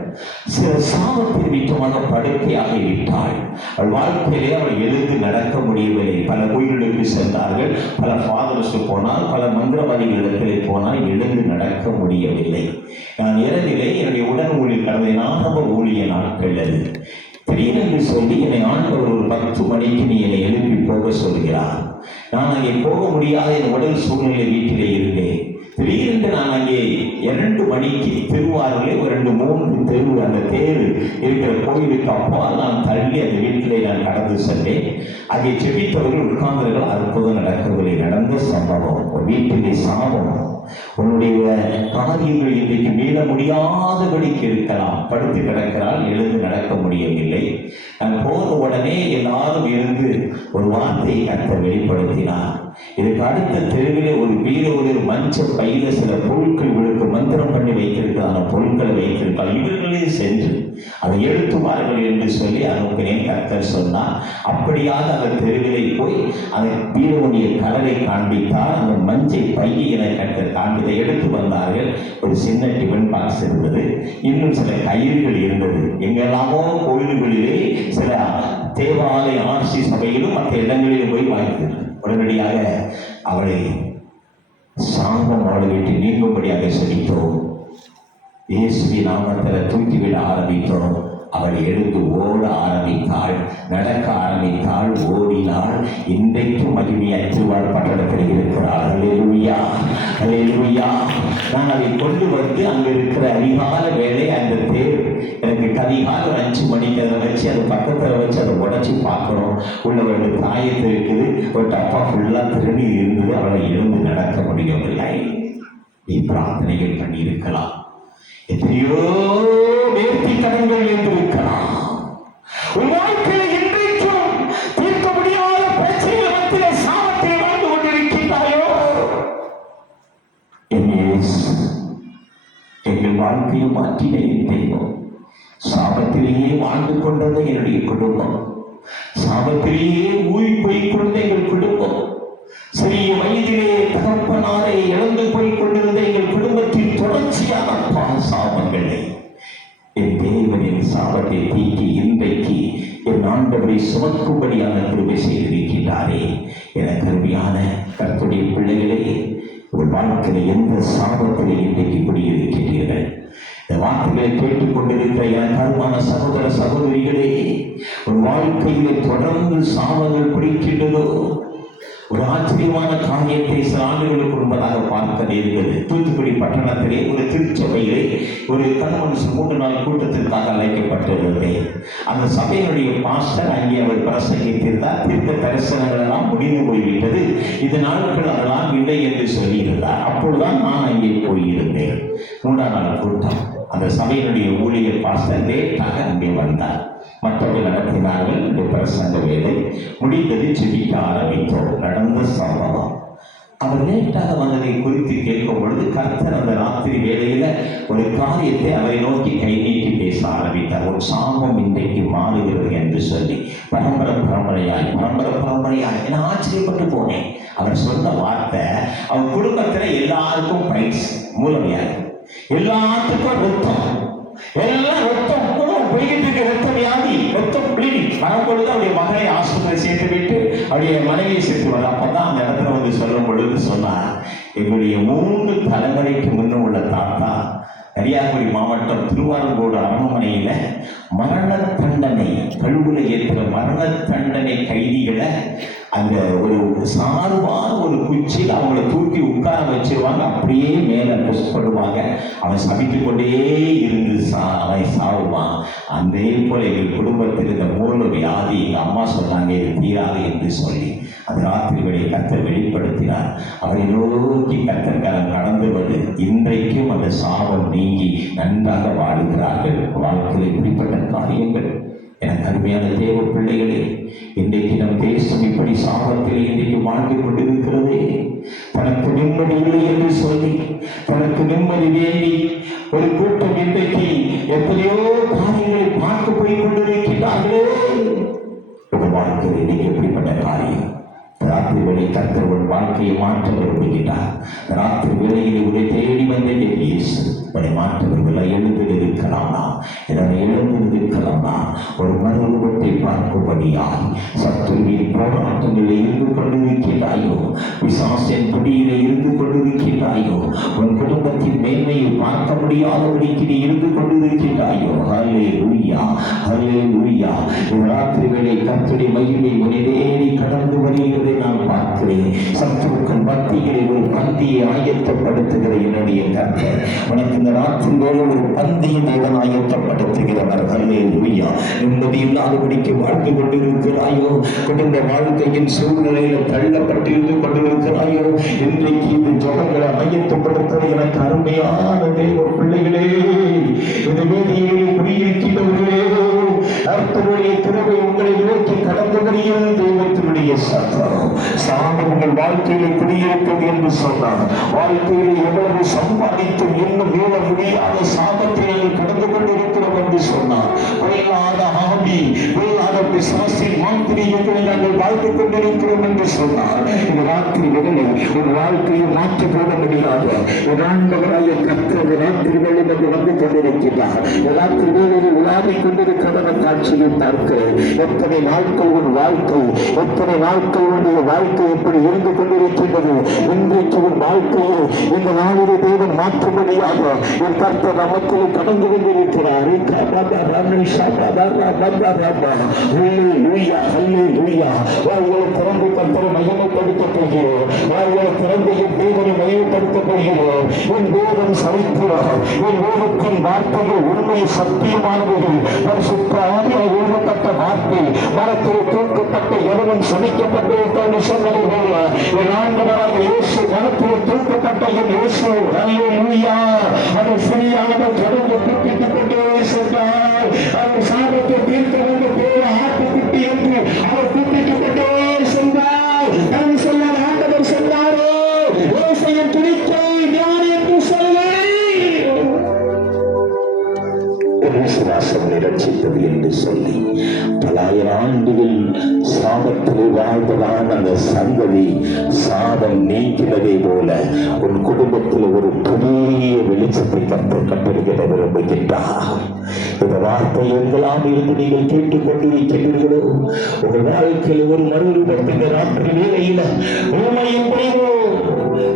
சில சாபத்தின் நிமித்தமாக படுக்கையாக விட்டாள். அவள் வாழ்க்கையிலே அவள் எழுந்து நடக்க முடியவில்லை. பல கோயில்களுக்கு சென்றார்கள், பல ஃபாதர்ஸ் போனால், பல மந்திரவாதிகளிடத்திலே போனால் எழுந்து நடக்க முடியவில்லை. நான் இரவிலே என்னுடைய உடன் ஊழியர் கடந்த ஆரம்ப ஊழிய நாட்கள் அது திடீரென்று சொல்லி என்னை ஆண்டவர் ஒரு 10 மணிக்கு நீ என்னை எழுப்பி போக சொல்கிறார். நான் அங்கே போக முடியாத என் உடல் சூழ்நிலை வீட்டிலே இருந்தேன். திடீரென்று நான் அங்கே 2 மணிக்கு திருவாரூரிலே ஒரு 2-3 தெரு அந்த தேர் இருக்கிற கோயிலுக்கு அப்பால் நான் தள்ளி அந்த வீட்டிலே நான் கடந்து சென்றேன். அங்கே செபித்தவர்கள் உட்கார்ந்தவர்கள் அற்புதம் நடக்கவில்லை. நடந்த சம்பவம் வீட்டிலே சாபம். உன்னுடைய காரியங்கள் இன்றைக்கு மீள முடியாதபடிக்கு இருக்கலாம். படுத்து கிடக்கிறாள், எழுந்து நடக்க முடியவில்லை. நான் போன உடனே எல்லாரும் இருந்து ஒரு வார்த்தையை கர்த்தர் வெளிப்படுத்தினார். இதுக்கு அடுத்த தெருவிலே ஒரு பீரோவில் மஞ்ச பையில சில பொருட்கள் விழுக்கு மந்திரம் பண்ணி வைத்திருக்கிறான பொருட்களை வைத்திருக்காள். இவர்களே சென்று அதை எடுத்துவார்கள் என்று சொல்லி அனுப்பினேன். கர்த்தர் சொன்னார். அப்படியாக அந்த தெருவிலே போய் அந்த பீரோடைய கலரை காண்பித்தார். அந்த மஞ்சை பையை என கர்த்தர் காண்பித்தை எடுத்து வந்தார்கள். ஒரு சின்ன டிஃபன் பாக்ஸ் இருந்தது, இன்னும் சில கயிறுகள் இருந்தது. எங்கெல்லாமோ கோயில்களிலே சில தேவாலய ஆர்சி சபையிலும் மற்ற இடங்களிலும் போய் வாங்கினார். உடனடியாக அவளை சாந்தம் அவளை விட்டு நீங்கும்படியாக சொல்லித்தோம். இயேசுவின் நாமத்தில் தூக்கிவிட ஆரம்பித்தோம். அவள் எழுந்து ஓட ஆரம்பித்தாள், நடக்க ஆரம்பித்தாள், ஓடினாள். இன்றைக்கும் மகிமையாய் திருவாரூர் பட்டணத்தில் இருக்கிறாள். அல்லேலூயா, அல்லேலூயா. நான் அதை கொண்டு வந்து அங்கே இருக்கிற அதிகால வேலை அந்த தேர் எனக்கு அதிகாலை 5 மணிக்கு அதை வச்சு அதை பக்கத்தில் வச்சு அதை உடச்சி பார்க்கணும். உள்ள ஒரு தாயத்து இருக்குது, ஒரு டப்பா ஃபுல்லாக திருநீர் இருந்தது. அவளை எழுந்து நடக்க முடியவில்லை. நீ பிரார்த்தனைகள் பண்ணி இருக்கலாம், எத்தனையோ நேர்த்தி கடன்கள் இருந்திருக்கலாம். உன் வாழ்க்கையில் இன்றைக்கும் தீர்க்க முடியாத பிரச்சனைகள் மத்தியிலே சாபத்தில் வாழ்ந்து கொண்டிருக்கின்றாயோ? எங்கள் வாழ்க்கையை மாற்றின என் தெய்வம். சாபத்திலேயே வாழ்ந்து கொண்டது என்னுடைய குடும்பம். சாபத்திலேயே ஊழி போய் கொண்ட எங்கள் குடும்பம். சிறிய வயதிலே தகப்பனாரை இழந்து போய் கொண்டிருந்த எங்கள் குடும்பத்தின் தொடர்ச்சியான சாபங்களை என் தேவனின் சாபத்தை தீக்கி இன்றைக்கு என் ஆண்டவரை சுமக்கும்படியான கிருபை செய்திருக்கின்றாரே. என கருமையான கர்த்தருடைய பிள்ளைகளே, ஒரு வாழ்க்கையில் எந்த சாபத்திலே இன்றைக்கு குடியிருக்கிறீர்கள்? இந்த வார்த்தைகளை கேட்டுக் கொண்டிருக்கிற என் கருமான சகோதர சகோதரிகளே, ஒரு வாழ்க்கையிலே தொடர்ந்து சாபங்கள் பிடிக்கின்றதோ? ஒரு ஆச்சரியமான காரியத்தை சில ஆண்டுகளுக்கு முன்பதாக பார்க்க நேர்ந்தது. தூத்துக்குடி பட்டணத்திலே ஒரு திருச்சபையிலே ஒரு கணவன் 3 நாள் கூட்டத்திற்காக அழைக்கப்பட்டிருந்தேன். அந்த சபையினுடைய பாஸ்டர் அங்கே அவர் பிரசங்கித்திருந்தார். தீர்க்க தரிசனங்கள் எல்லாம் முடிந்து போய்விட்டது, இந்த நாட்கள் அதெல்லாம் இல்லை என்று சொல்லியிருந்தார். அப்பொழுதுதான் நான் அங்கே போயிருந்தேன். 3ஆம் நாள் கூட்டம். அந்த சபையினுடைய ஊழியர் பாஸ்டர் லேட்டாக அங்கே வந்தார். மற்றவர்கள் நடத்தினார்கள். இந்த பிரசங்க வேலை முடிந்தது, செபிக்க ஆரம்பித்தோம். நடந்த சம்பவம். அவர் லேட்டாக வந்ததை குறித்து கேட்கும் பொழுது கர்த்தர் அந்த ராத்திரி வேளையில ஒரு காரியத்தை அவரை நோக்கி கை நீட்டி பேச ஆரம்பித்தார். ஒரு சாபம் இன்றைக்கு மாறுகிறது என்று சொல்லி பரம்பரையாய் என ஆச்சரியப்பட்டு போனேன். அவர் சொன்ன வார்த்தை, அவர் குடும்பத்துல எல்லாருக்கும் பைல்ஸ் மூலமையாக, எல்லாத்துக்கும் ரத்தம், எல்லாம் ரத்தம் போய்கிட்டு இருக்க, ரத்த வியாதி, ரத்தம் பிளீடிங் வரும்பொழுது அவருடைய மகனை ஆஸ்பத்திரி சேர்த்து விட்டு அவருடைய மனைவியை சேர்த்து வர. அப்பதான் அந்த இடத்துல வந்து சொல்லும் பொழுது சொன்னார், எங்களுடைய 3 தலைமுறைக்கு முன்னும் உள்ள தாத்தா கன்னியாகுமரி மாவட்டம் திருவாரூர் அரண்மனையில மரண தண்டனை கழுவுல ஏற்ற மரண தண்டனை கைதிகளை அந்த ஒரு சார்பான ஒரு குச்சியில் அவங்கள தூக்கி உட்கார வச்சிருவாங்க. அப்படியே மேல புஷ் பண்ணுவாங்க. அவன் சபித்து கொண்டே இருந்து அவன் சாவுவான். அதே போல எங்கள் குடும்பத்தில் இந்த மூல வியாதி எங்கள் அம்மா சொன்னாங்க இது தீராது என்று சொல்லி அது ராத்திரி வழி கர்த்தர் வெளிப்படுத்தினார். அவரை நோக்கி கர்த்தர்காலம் நடந்துவது இன்றைக்கும் அந்த சாபம் நீங்கி நன்றாக வாழுகிறார்கள். வாழ்க்கையில் இப்படிப்பட்ட காரியங்கள் என கருமையான தேவ பிள்ளைகளே, இன்றைக்கு நம் தேசம் இப்படி சாபத்தில் இன்றைக்கு வாழ்ந்து கொண்டிருக்கிறதே. தனக்கு நிம்மதி இல்லை என்று சொல்லி தனக்கு நிம்மதி வேண்டி ஒரு கூட்டம் இன்றைக்கு எத்தனையோ காரியங்களை பார்க்க போய் கொண்டிருக்கிறார்களே. ஒரு வாழ்க்கையில் இன்னைக்கு எப்படிப்பட்ட காரியம்? ராத்திரி வேலை கர்த்தர் ஒரு வாழ்க்கையை மாற்ற விரும்புகிறார். ராத்திரி வேலையில் உடைய தேடி வந்த இயேசு உடைய மாற்றவர்களை எழுந்து இருக்கலாமா, இதனை எழுந்து இருக்கலாமா, ஒரு மறுரூபத்தை பார்க்கும்படியாய் சத்துருவின் போராட்ட பிசாசின் பிடியிலே இருந்து கொண்டிருக்கின்றாயோ, உன் குடும்பத்தின் மேன்மையை பார்க்க முடியாதபடிக்கு நீ இருந்து கொண்டிருக்கின்றாயோ, ஹல்லேலூயா, ஹல்லேலூயா. ராத்திரி வேளை கர்த்தருடைய மகிமை உன்னை தேடி கடந்து வருகிறதை நான் பார்க்கிறேன். சத்துருக்கள் மத்தியிலே ஒரு பந்தியை ஆயத்தப்படுத்துகிற என்னுடைய கர்த்தர் உனக்கு இந்த ராத்திரி வேளை ஒரு பந்தியை தேவன் ஆயத்தப்படுத்துகிறவர். ஹல்லேலூயா. நிம்மதி இல்லாதபடிக்கு வாழ்ந்து கொண்டிருக்கிறாயோ, குடும்ப வாழ்க்கையின் சூழ்நிலையில் தள்ளப்பட்டிருந்து கொண்டிருக்கிறாயோ, இன்றைக்கு இந்த ஜபங்களை ஆயத்தப்படுத்த எனக்கு அருமையான தேவ பிள்ளைகளே, இந்த வேதியிலே குடியிருக்கின்றவர்களே, கர்த்தருடைய கிருபை உங்களை நோக்கி கடந்து வருகிறது. தெய்வத்தினுடைய சத்தம் சாமம் உங்கள் வாழ்க்கையிலே குடியிருக்கிறது என்று சொன்னார். வாழ்க்கையிலே எவ்வளவு சம்பாதித்தும் இன்னும் மீள முடியாத சாபத்தில் கடந்து கொண்டிருக்கிறோம் என்று சொன்னார். பொல்லாத ஆவி, பொல்லாத பிசாசின் மாந்திரீகங்களை நாங்கள் வாழ்ந்து கொண்டிருக்கிறோம் என்று சொன்னார். இந்த ராத்திரி வேளையில் ஒரு வாழ்க்கையை மாற்றி போட முடியாத ஆண்டவராய கர்த்தர் ராத்திரி வேளையில் வந்து கொண்டிருக்கிறார். ராத்திரி வேளையில் விளையாடிக் கொண்டிருக்கிற காட்சியை பார்க்கிறேன். எத்தனை நாட்கள் உன் வாழ்க்கை, எத்தனை நாட்கள் உன்னுடைய வாழ்க்கை எப்படி இருந்து கொண்டிருக்கின்றது. இன்றைக்கு உன் வாழ்க்கையை இந்த நாளிலே தேவன் மாற்றும்படியாக என் கர்த்தர் நமக்கு கடந்து கொண்டிருக்கிறார். வாழ்களை திறந்து கர்த்தரை மகிமைப்படுத்தப் போகிறோம். வாழ்களை திறந்து என் தேவனை மகிமைப்படுத்தப் போகிறோம். என் தேவன் சரித்திரம், என் தேவத்தின் வார்த்தைகள் உண்மை சத்தியமானவர்கள். எழுதப்பட்ட வார்த்தை மரத்தில் தூக்கப்பட்ட எவனும் சமைக்கப்பட்டிருக்க சொன்னது போல என் ஆண்டவராக இயேசு மரத்தில் தூக்கப்பட்ட என் இயேசு அதை சரியாக தொடர்ந்து கூப்பிட்டுக் கொண்டே சென்றார். அவர் சாபத்தை தீர்க்க வந்து போல ஆட்டுக்குட்டி என்று அவர் கூப்பிட்டுக் கொண்டே சென்றார். நான் சொல்ல ஆண்டவர் சொன்னாரோ, இயேசுவின் துணிக்கை ஞானி என்று சொல்லி விசுவாசம் நிரட்சித்தது என்று சொல்லி பல ஆயிரம் ஆண்டுகள் சாபத்தில் வாழ்ந்ததான அந்த சந்ததி சாபம் நீக்கினதை போல உன் குடும்பத்தில் ஒரு புதிய வெளிச்சத்தை கற்றுக்கொண்டிருக்கிற விரும்புகின்றார். இந்த வார்த்தை எங்கெல்லாம் இருந்து நீங்கள் கேட்டுக் கொண்டிருக்கிறீர்களோ, உங்கள் வாழ்க்கையில் ஒரு மறுரூபத்தின் ராத்திரி வேளையில் உண்மையின் முடிவோ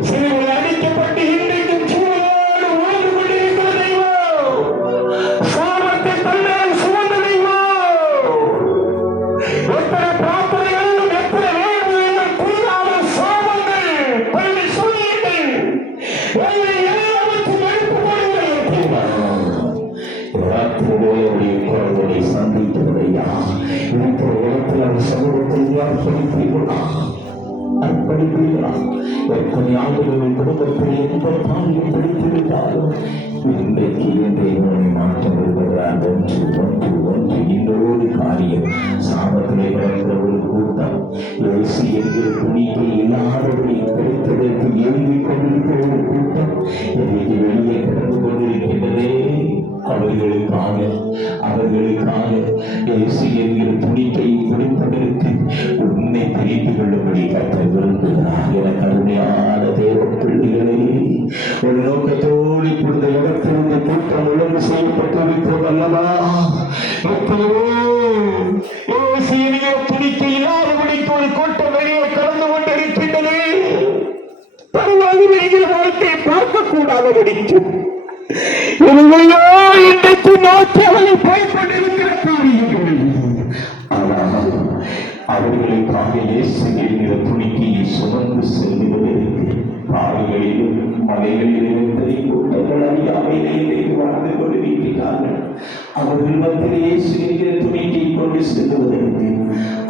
சிறுகளை அடிக்கப்பட்டு இன்றைக்கும் சூழலோடு வாழ்ந்து கொண்டிருக்கிறதைவோ சாபத்தை தன்னால் சுமந்ததைவோ எத்தனை பிரார்த்தனைகளும் எத்தனை வேண்டுதல்களும் கூறாத சாபங்கள் பள்ளி சூரியங்கள் எல்லாவற்றையும் எடுத்து போடுவதை குரல்களை சந்திக்கிறதையா இருக்கிற இடத்தில் அந்த சமூகத்தில் அர்ப்பணிப்பீர்களா? அர்ப்பணிப்பீர்களா? எத்தனை ஆண்டுகளின் குடும்பத்தில் எந்த காரியம் பிடித்திருந்தாலும் இன்றைக்கு இன்றைய மாற்றம் வருவதால் ஒன்று இன்னொரு காரியம் சாபத்திலே கிடக்கிற ஒரு கூட்டம் இயேசு என்கிற துணிக்கை இல்லாதபடி கிடைத்ததற்கு எழுதிக் கொண்டிருக்கிற ஒரு கூட்டம் இன்றைக்கு வெளியே கிடந்து கொண்டிருக்கின்றதே. அவர்களுக்காக இயேசு என்கிற துணிக்கையை பிடிப்பதற்கு உன்னை தெரிந்து கொள்ளும்படி கர்த்தர் விரும்புகிறார். என கருணையான தேவ பிள்ளைகளே, ஒரு நோக்கத்தோடு இந்த இடத்தில் இந்த கூட்டம் ஒழுங்கு செய்யப்பட்டிருக்கிறது அல்லவா? இயேசு என்கிற துணிக்கை இல்லாதபடிக்கு ஒரு கூட்டம் வெளியே கலந்து கொண்டிருக்கின்றது. பரவாயில்லை, நீங்கள் வாழ்க்கையை பார்க்கக்கூடாதபடிக்கு இன்றைக்கு நோக்கி அவளை போய்கொண்டிருக்கிற காரியங்கள். ஆனால் அவர்களுக்காக இயேசு என்கிற துணிக்கையை சுமந்து செல்வதற்கு காடுகளிலும் மலைகளிலும் கூட்டங்கள் அறியாமையிலே வாழ்ந்து கொண்டிருக்கிறார்கள். அவர்கள் மத்தியில் இயேசு என்கிற துணிக்கை கொண்டு செல்வதற்கு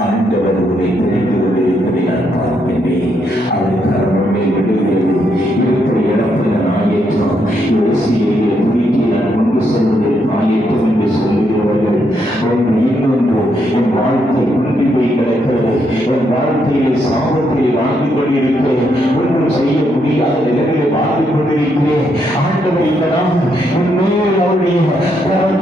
ஆண்டவர் உரை தெரிந்து கொண்டிருப்பதை நான் பார்க்கின்றேன். அதற்காக நம்மை விடுகிறது இருக்கிற இடத்துல நாயேற்றம் இயேசு என்கிற துணிக்கை நான் கொண்டு செல்வதை நாயேற்றம் என்று சொல்லுகிறவர்கள் ஒன்று இன்னொன்று என் வாழ்க்கை குன்றி போய் கிடக்கிறது. என் வாழ்க்கையில் சாபத்தில் வாழ்ந்து கொண்டிருக்கிறேன். ஒன்றும் செய்ய முடியாத நிலையிலே வாழ்ந்து கொண்டிருக்கிறேன். ஆண்டவர் இல்லைதான் உண்மையில் அவருடைய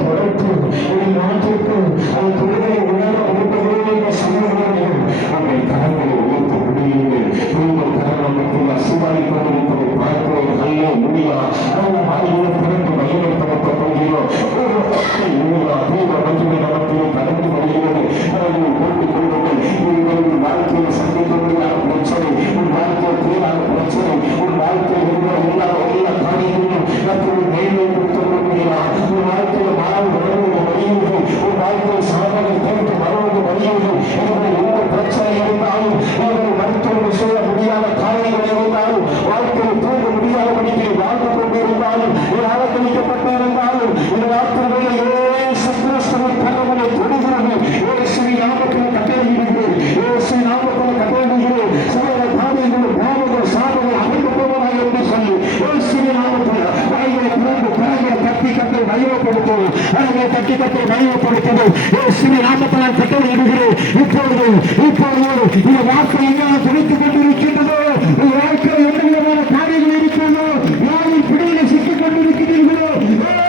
தொடர்பு ஒரு நாட்டிற்கு அது தொழிலை உணர உறுப்பினர் சமூகங்கள் அவை கரங்களை உயர்த்த முடியுங்கள். நீங்கள் கரணம் மற்றும் அசுவாரி கொண்டிருப்பதை பார்க்கிறோம். நல்ல முடியா நல்ல மாறிகளை பிறந்து மகிமைப்படுத்த போகிறோம். நமக்கு கடந்து வருகிறது. போட்டுக் கொள்ளுங்கள். வாழ்க்கையை சந்திக்க முடியாத பிரச்சனை உன் வாழ்க்கை கரங்களை தட்டி கட்டி மகிழ்ப்படுத்தது இயேசுவின் நாமத்தால் கட்டளை இடுகிறேன். இப்பொழுது இந்த வார்த்தை எங்காவது துணித்துக் கொண்டிருக்கின்றதோ, வாழ்க்கையில் எந்த விதமான காரியங்கள் இருக்கிறதோ, யாரின் பிடியில சிக்கிக் கொண்டிருக்கிறீர்களோ,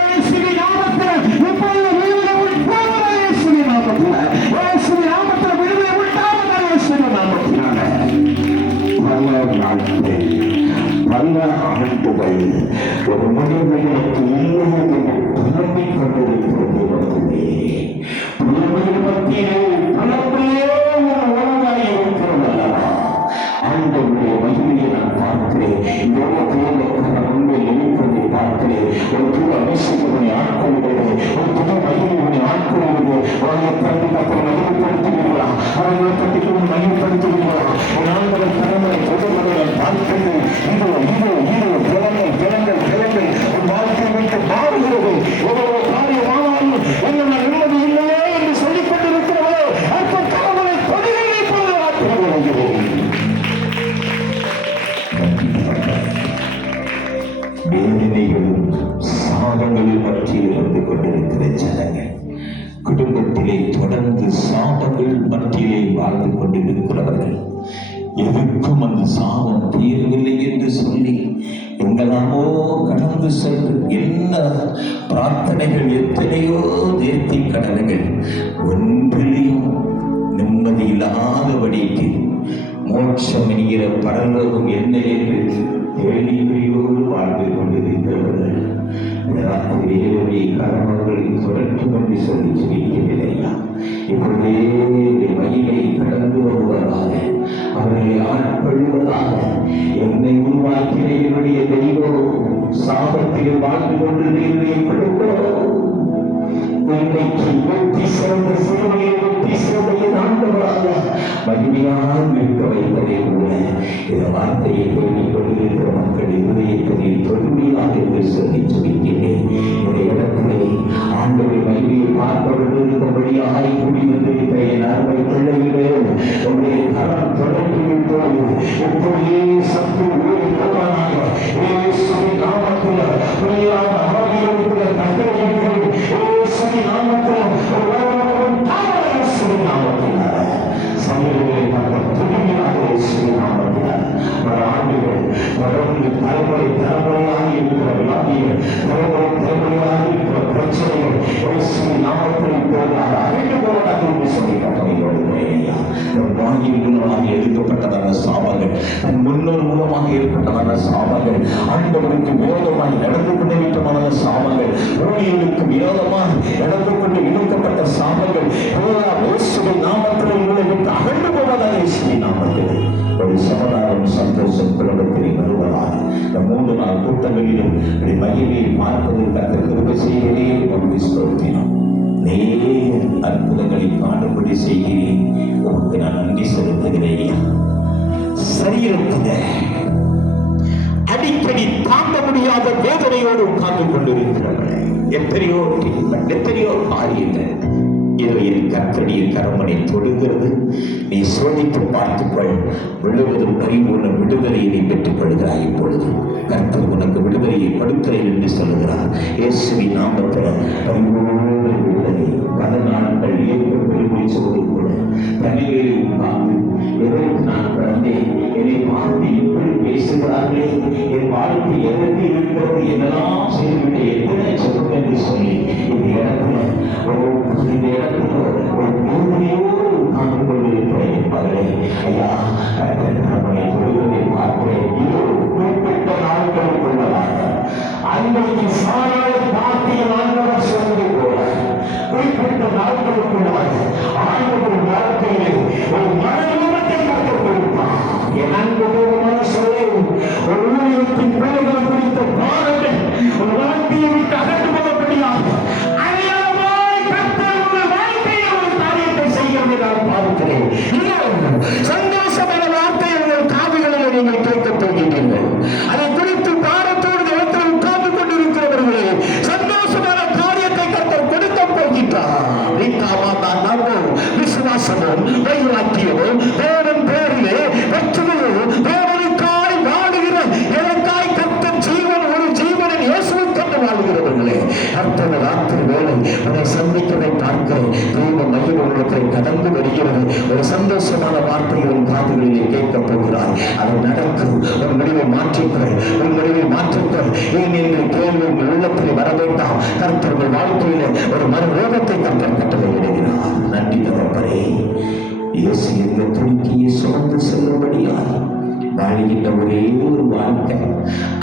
இயேசுவின் நாமத்தில் இப்பொழுது விடுதலை உண்டாவதா, இயேசுவின் நாமத்தில் இயேசுவின் நாமத்தில் விடுதலை உண்டாவதா, இயேசுவின் நாமத்தினால நல்ல ஆண்டுகள் ஒரு மனிதனுக்கு இல்லை என்று புலம்பிக் கொண்டிருக்கிறது. புலமையின் மத்தியிலே புலம்பையே ஒரு உணவாய் இருக்கிறதா, ஆண்டவருடைய மகிமையை நான் பார்க்கிறேன். உண்மை எழுப்பதை பார்க்கிறேன். ஒரு புது அபிஷேகத்தை ஆட்கொள்கிறது, ஒரு புது மகிமையை ஆட்கொள்கிறது. அவர்களை தட்டி அப்புறம் மகிழ்ப்படுத்துகிறீர்களா, அவர்களை தட்டி மகிழ்ப்படுத்துகிறீர்களா, ஆண்டவர் தலைமுறை பொதுமறை பார்க்கிறது. உன் வாழ்க்கை விட்டு மாறுகிறது. ஒவ்வொரு காரியமானாலும் என்ன நிம்மதி இல்லையே என்று சொல்லிக் கொண்டிருக்கிறவோ அப்ப தலைமுறை பதிலை போல ஆற்றுகிறோம். வேதனைகளும் சாபங்களில் மத்தியில் இருந்து கொண்டிருக்கிற ஜனங்கள், குடும்பத்திலே தொடர்ந்து சாபங்கள் மத்தியிலே வாழ்ந்து கொண்டிருக்கிறவர்கள், எதற்கும் அந்த சாபம் தீரவில்லை என்று சொல்லி எங்கெல்லாமோ கடந்து சென்று என்ன பிரார்த்தனைகள், எத்தனையோ நேர்த்தி கடன்கள், ஒன்றிலையும் நிம்மதி இல்லாதபடிக்கு மோட்சம் என்கிற பரலோகம் என்ன என்று கேள்வியோடு வாழ்ந்து கொண்டிருக்கிறவர்கள் ராத்திரியே கரணங்களை தொடர்ந்து கொண்டு சொல்லி ஜெயிக்கவில்லையா? இப்பொழுதே மகிமை கடந்து வருவதாக, அவர்களை ஆட்கொள்வதாக, என்னை உருவாக்கின என்னுடைய தெய்வம் சாபத்தில் வாழ்ந்து கொண்டு என்னை இன்னைக்கு வெற்றி சிறந்த சிறுமையை வெற்றி சிறுமையின் ஆண்டவராக மகிமையாக நிற்க வைப்பதை கூட இந்த வார்த்தையை கேள்விக் கொண்டிருக்கிற மக்கள் இருதயத்தை தொழுமையாக என்று சொல்லி சொல்லிக்கிறேன். இந்த இடத்திலே ஆண்டவரின் மகிமையை பார்ப்பவர்களுக்கும்படியாக கூடி வந்திருக்கிற என் அருமை பிள்ளைகளே, உங்களுடைய கரம் தொடர்ந்து விட்டோம். எப்பொழுதே சத்து ஊழியர்களாக இயேசுவின் நாமத்தில் புரியாத ஆகியோருடைய கட்டளைகள் இயேசுவின் நாமத்தில் இயேசுவின் நாமத்தினால சமூகங்களை பார்க்க துணிமையாக இயேசுவின் நாமத்தினால பல ஆண்டுகள் தொடர்ந்து தலைமுறை தலைமுறையாக இருக்கிற வியாதிகள், தலைமுறை தலைமுறையாக இருக்கிற பிரச்சனைகள் இயேசுவின் நாமத்தில் போதாக அறிந்து போவதாக என்று சொல்லி கட்டளையோடுகிறேன். நம் வாயின் மூலமாக எடுக்கப்பட்டதான சாபங்கள், நம் முன்னோர் மூலமாக ஏற்பட்டதான சாபங்கள், ஆண்டவருக்கு விரோதமாக நடந்து கொண்டிருக்கமான சாபங்கள், ஊழியர்களுக்கு விரோதமாக நடந்து கொண்டு இழுக்கப்பட்ட சாபங்கள் இயேசுவின் நாமத்தில் உங்களை விட்டு அகன்று போவதாக இயேசுவின் நாமத்தில் ஒரு சமாதானம் சந்தோஷம் குடும்பத்தில் வருவதாக இந்த 3 நாள் கூட்டங்களிலும் மகிமையை பார்ப்பதற்கு கிருபை செய்கிறே ஒன்று ஸ்தோத்திரம். நேர் அற்புதங்களை காணும்படி செய்கிறேன். உனக்கு நான் நன்றி செலுத்துகிறேன். சரீரத்தில் அடிக்கடி தாங்க முடியாத வேதனையோடு உட்கார்ந்து கொண்டிருக்கிறார்கள். எத்தனையோ காரியங்கள் இவையில் கர்த்தருடைய கரமனை தொடுகிறது. நீ சோதித்து பார்த்துக்கொள், முழுவதும் பரிபூர்ண விடுதலையை நீ பெற்றுக் கொள்கிறாய். இப்பொழுது கர்த்தர் உனக்கு விடுதலையை கொடுக்கிறேன் என்று சொல்லுகிறார். இயேசுவின் நாமத்தில் பரிபூர்ண விடுதலை. பல நாட்கள் ஏற்படுத்தி கூட தனிவேலை உட்கார்ந்து எதற்கு நான் பிறந்தேன், என்னை பார்த்து இப்படி பேசுகிறார்களே, என் வாழ்க்கை எதற்கு இருக்கிறது, என்னெல்லாம் செய்துவிட்டு எத்தனை சொல்லும் என்று சொல்லி இந்த இடத்துல ஒரு பூமியோடு உட்கார்ந்து கொண்டிருக்கிறேன். மகளே, ஐயா நம்மை தொழுவதை பார்க்கிறேன். குறிப்பிட்ட நாட்களுக்குள்ளதாக அன்றைக்கு சாராய பார்த்திய ஆண்டவர் சொன்னது போல குறிப்பிட்ட நாட்களுக்குள்ளாக ஆண்டவர் வாழ்க்கையிலே ஒரு மனநூலத்தை கற்றுக் கொடுப்பார். என் அன்பு மனசே ஒரு ஊழியத்தின் பிள்ளைகள் ஒரு சந்தோஷமான வார்த்தையை உன் காதுகளிலே கேட்கப் போகிறாய். அது நடக்கும். ஒரு முடிவை மாற்றிக்கொள், ஒரு முடிவை மாற்றிக்கொள். ஏன் என்று கேள்வி உங்கள் உள்ளத்தில் வர வேண்டாம். கர்த்தர் உங்கள் வாழ்க்கையில ஒரு மறுரோகத்தை கர்த்தர் கட்டளையிடுகிறார். நன்றி தகப்பனே. இயேசு இந்த துணிக்கையை சுமந்து செல்லும்படியாய் வாழ்கின்ற ஒரே ஒரு வாழ்க்கை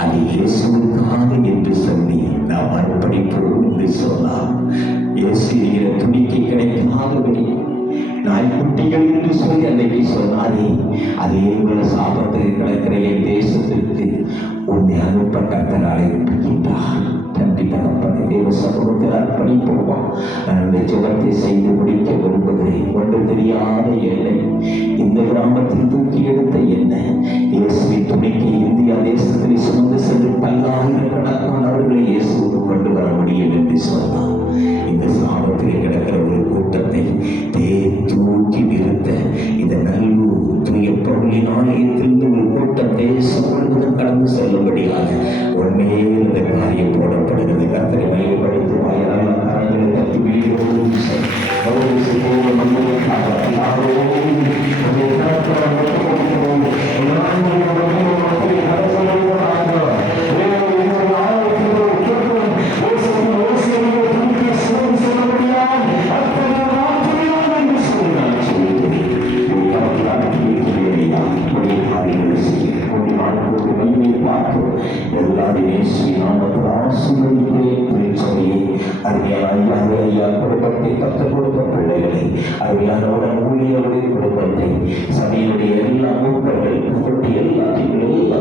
அது இயேசுவுக்காக என்று சொல்லி நாம் அர்ப்பணிப்போம் என்று சொல்லலாம். இயேசு என்கிற துணிக்கை கிடைக்காதபடி நாய்க்குட்டிகள் என்று சொல்லி அன்றைக்கு சொன்னாரே, அதே போல சாபத்தில் கிடக்கிற என் தேசத்திற்கு உன்னை அனுப்ப கர்த்தர் அழைக்கின்றார். நன்றி தகப்பனே. தேவ சமூகத்தில் அர்ப்பணிப்போம். நான் இந்த ஜெபத்தை செய்து முடிக்க விரும்புகிறேன். ஒன்று தெரியாத என்னை இந்த கிராமத்தில் தூக்கி எடுத்த என்ன இயேசுவின் துணைக்கு இந்தியா தேசத்தில் சுமந்து சென்று பல்லாயிரக்கணக்கானவர்களை இயேசுவுக்கு கொண்டு வர முடியும் என்று சொன்னார். இந்த கிராமத்தில் கிடக்கிற ஒரு கூட்டத்தை தூக்கி நிறுத்த இந்த நல்லூர் தூய பொருளின் ஆலயத்திலிருந்து ஒரு கூட்டம் தேசம் முழுவதும் கடந்து செல்லும்படியாக உண்மையே இந்த காரியம் போடப்படுகிறது. கர்த்தரை மையப்படுத்தி வாயால் காரியங்களை தட்டி வீடுகளோடு குடும்பத்தை கற்றுக் கொடுத்த பிள்ளைகளை அருமையானவுடன் ஊழியருடைய குடும்பத்தை சபையுடைய எல்லா மூப்பர்கள் எல்லாத்தையும்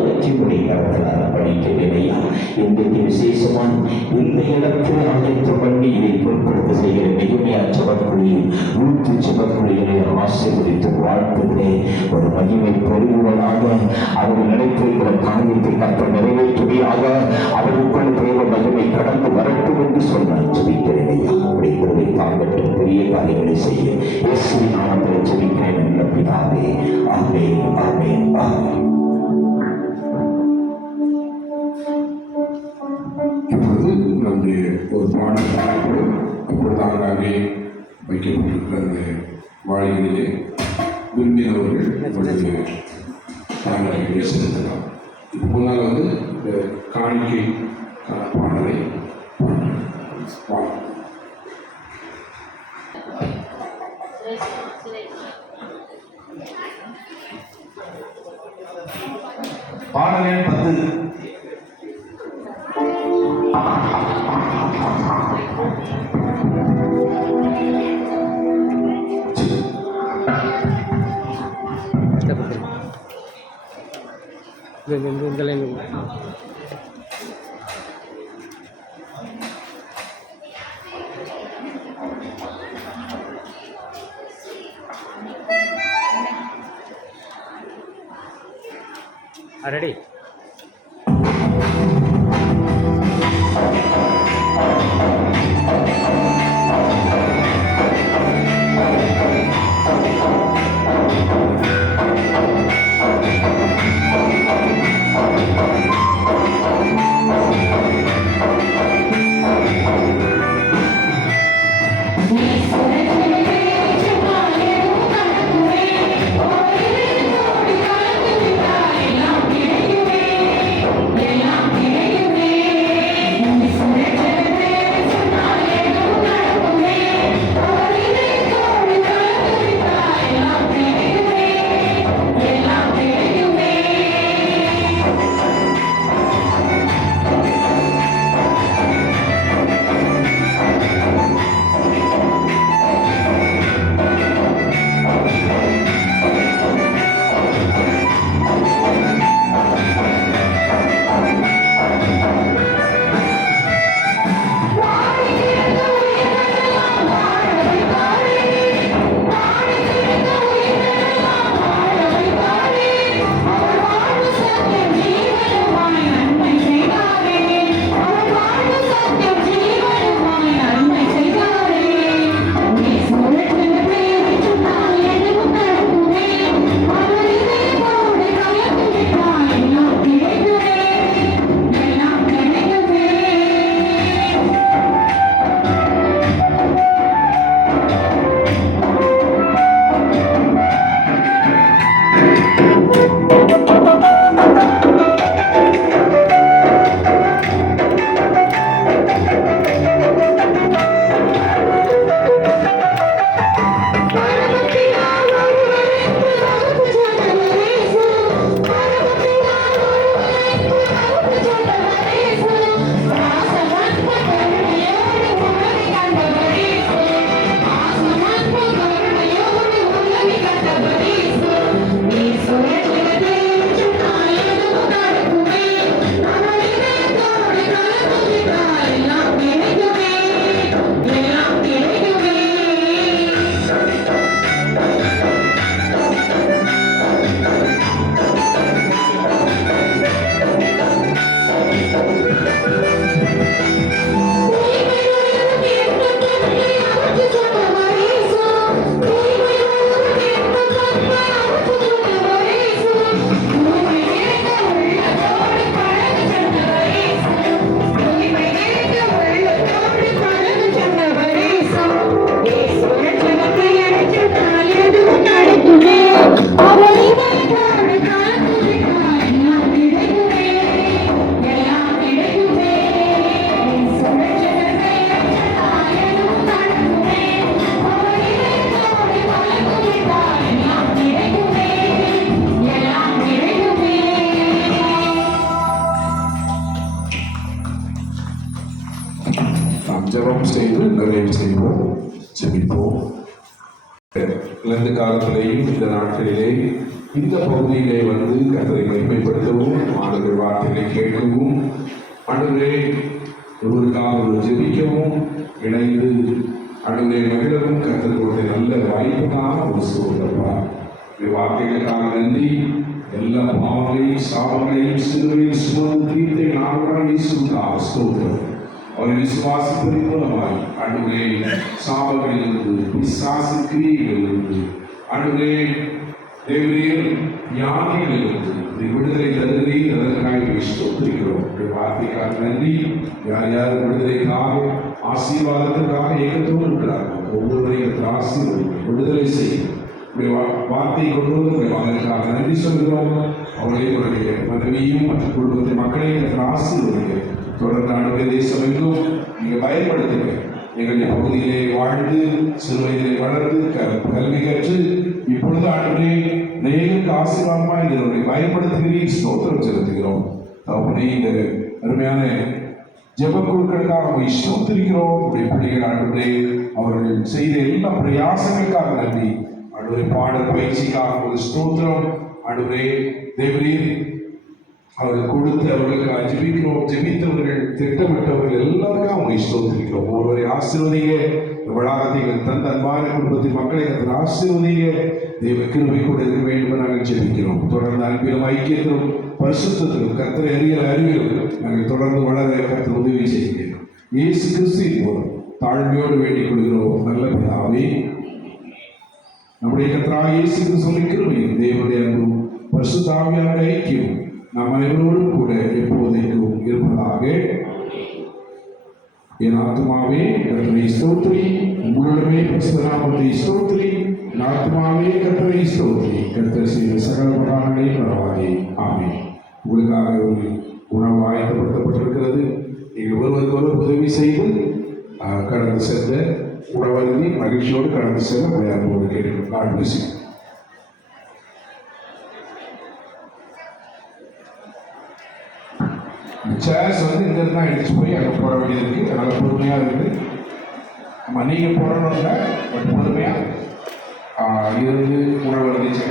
வெற்றிமுறை கடத்தலாக படிக்கிறேனையா. இன்றைக்கு விசேஷமான இந்த இடத்தில் அனைத்து பண்டிகையை பொருட்படுத்த செய்கிற மிகுமையா செவக்குழியில் 100 செவக்குழிகளை ஆசீர்வதித்து வாழ்த்துகிறேன். ஒரு மகிமை பெருகுவதாக அவர்கள் நினைத்திருக்கிற காரியத்தை கற்று நிறைவேற்றுமையாக அவருக்குள் தேவ மகிமை கடந்து வரட்டும் என்று சொன்னால் ஜெபிக்கிறேனையா. அப்படிங்கிறதை தாங்கட்டும். பெரிய காரியங்களை செய்ய இயேசுவின் நாமத்தில் ஜெபிக்கிறேன் என்ற பிதாவே. ஆமென், ஆமென், ஆமென். இப்பொழுது நம்முடைய ஒரு பாடல் அப்பொழுதாகவே வைக்கப்பட்டிருக்கிற அந்த வாழ்க்கையிலே விரும்பினவர்கள் இப்பொழுது பாடல்களை செலுத்தலாம். இப்போ முன்னால் இந்த காணிக்கை பாடலை பாடல் எண் 10. ரெடி. Thank you. நாம் ஜெபம் செய்து நிறைவு செய்வோம். ஜெபிப்போம். இழந்த காலத்திலேயும் இந்த நாட்களிலே இந்த பகுதியிலே வந்து கர்த்தரை மகிமைப்படுத்தவும் ஆண்டவர் வார்த்தைகளை கேட்கவும் ஆண்டவரே ஒருவருக்காக ஒரு ஜெபிக்கவும் இணைந்து ஆண்டவரை மகிழவும் கர்த்தர் கொடுத்த நல்ல வாய்ப்புக்கான ஒரு சூழலப்பா. வார்த்தைகளுக்காக நன்றி. எல்லா பாவங்களையும் சாபங்களையும் சிறுவையும் சுமந்து தீர்த்தை நாங்கள் இயேசுவுக்காக ஸ்தோத்திரம். அவரை விசுவாசிப்பதன் மூலமாய் ஆண்டவரே சாபங்களிலிருந்து பிசாசு கிரியைகளிலிருந்து ஆண்டவரே தேவரீர் ஞானிகளிலிருந்து விடுதலை தருகிறீ. அதற்காக ஸ்தோத்திரிக்கிறோம். வார்த்தைக்காக நன்றி. யார் யார் விடுதலைக்காக ஆசீர்வாதத்திற்காக ஏகத்தோடு இருக்கிறார்கள் ஒவ்வொருவரையும் ஆசீர்வதிங்க, விடுதலை செய்யும். வார்த்தையை கொண்டு வந்து அதற்காக நன்றி சொல்கிறோம். அவர்களுடைய மனைவியும் மற்ற குடும்பத்தின் மக்களையும் ஆசீர்வதிங்க. தொடர்ந்து ஆண்டு தேசம் எங்கும் நீங்கள் பயன்படுத்துங்க. எங்களுடைய பகுதியிலே வாழ்ந்து சிறு வயதிலே வளர்ந்து கல்வி கற்று இப்பொழுது ஆண்டுமே நேருக்கு ஆசீர்வாதமாக இதனுடைய பயன்படுத்துகிறீர். ஸ்தோத்திரம் செலுத்துகிறோம். தகப்பனே இந்த அருமையான ஜெபக்குழுக்களுக்காக ஸ்தோத்திரிக்கிறோம். பிள்ளைகள் ஆண்டுமே அவர்கள் செய்த எல்லா பிரயாசங்களுக்காக நன்றி. ஆண்டுடைய பாடல் பயிற்சிக்காக ஒரு ஸ்தோத்திரம். ஆண்டுமே தேவரீர் அவர்கள் கொடுத்து அவர்களுக்கு ஜெபித்தவர்கள் திட்டமிட்டவர்கள் எல்லாருக்கும் அவங்க ஸ்தோத்திரிக்கிறோம். ஒருவரை ஆசீர்வதிங்க. வளாகத்தில் தந்த அன்பான குடும்பத்தின் மக்களை அதன் ஆசீர்வதிங்க. தெய்வ கிருபை கூட இருக்க வேண்டும் நாங்கள் ஜெபிக்கிறோம். தொடர்ந்து அன்பிலும் ஐக்கியத்திலும் பரிசுத்தத்திலும் கர்த்தரை அறிவிலும் நாங்கள் தொடர்ந்து வளர கர்த்தர் உதவி செய்கிறோம். இயேசு கிறிஸ்துவின் மூலம் தாழ்மையோடு வேண்டிக் கொள்கிறோம். நல்ல பிதாவே. நம்முடைய கர்த்தராகிய இயேசு கிறிஸ்துவின் கிருபையும் தேவனுடைய அன்பும் பரிசுத்த ஆவியானவருடைய ஐக்கியமும் நாம் அனைவரோடும் கூட எப்போதைக்கும் இருப்பதாக. என் ஆத்மாவே கர்த்தரை ஸ்தோத்திரி, உங்களுடனே பரிசுத்த நாமத்தை ஸ்தோத்திரி. என் ஆத்மாவே கர்த்தரை ஸ்தோத்திரி, கர்த்தர் செய்த சகல உபகாரங்களை மறவாதே. ஆமென். உங்களுக்காக ஒரு உணவு ஆயத்தப்படுத்தப்பட்டிருக்கிறது. நீங்கள் ஒருவருக்கு உதவி செய்து கடந்து சென்ற உணவருந்தி மகிழ்ச்சியோடு கடந்து செல்ல விளையாடுவோடு கேட்கிறோம். God bless you. சேர்ஸ் வந்து இந்த தான் எடுத்து போய் அங்கே போட வேண்டியது இருக்குது. அதனால் பொறுமையாக இருக்குது. நம்ம நீங்கள் போடணும் இல்லை, பட் பொறுமையாக இருந்து உணவு இருந்துச்சு.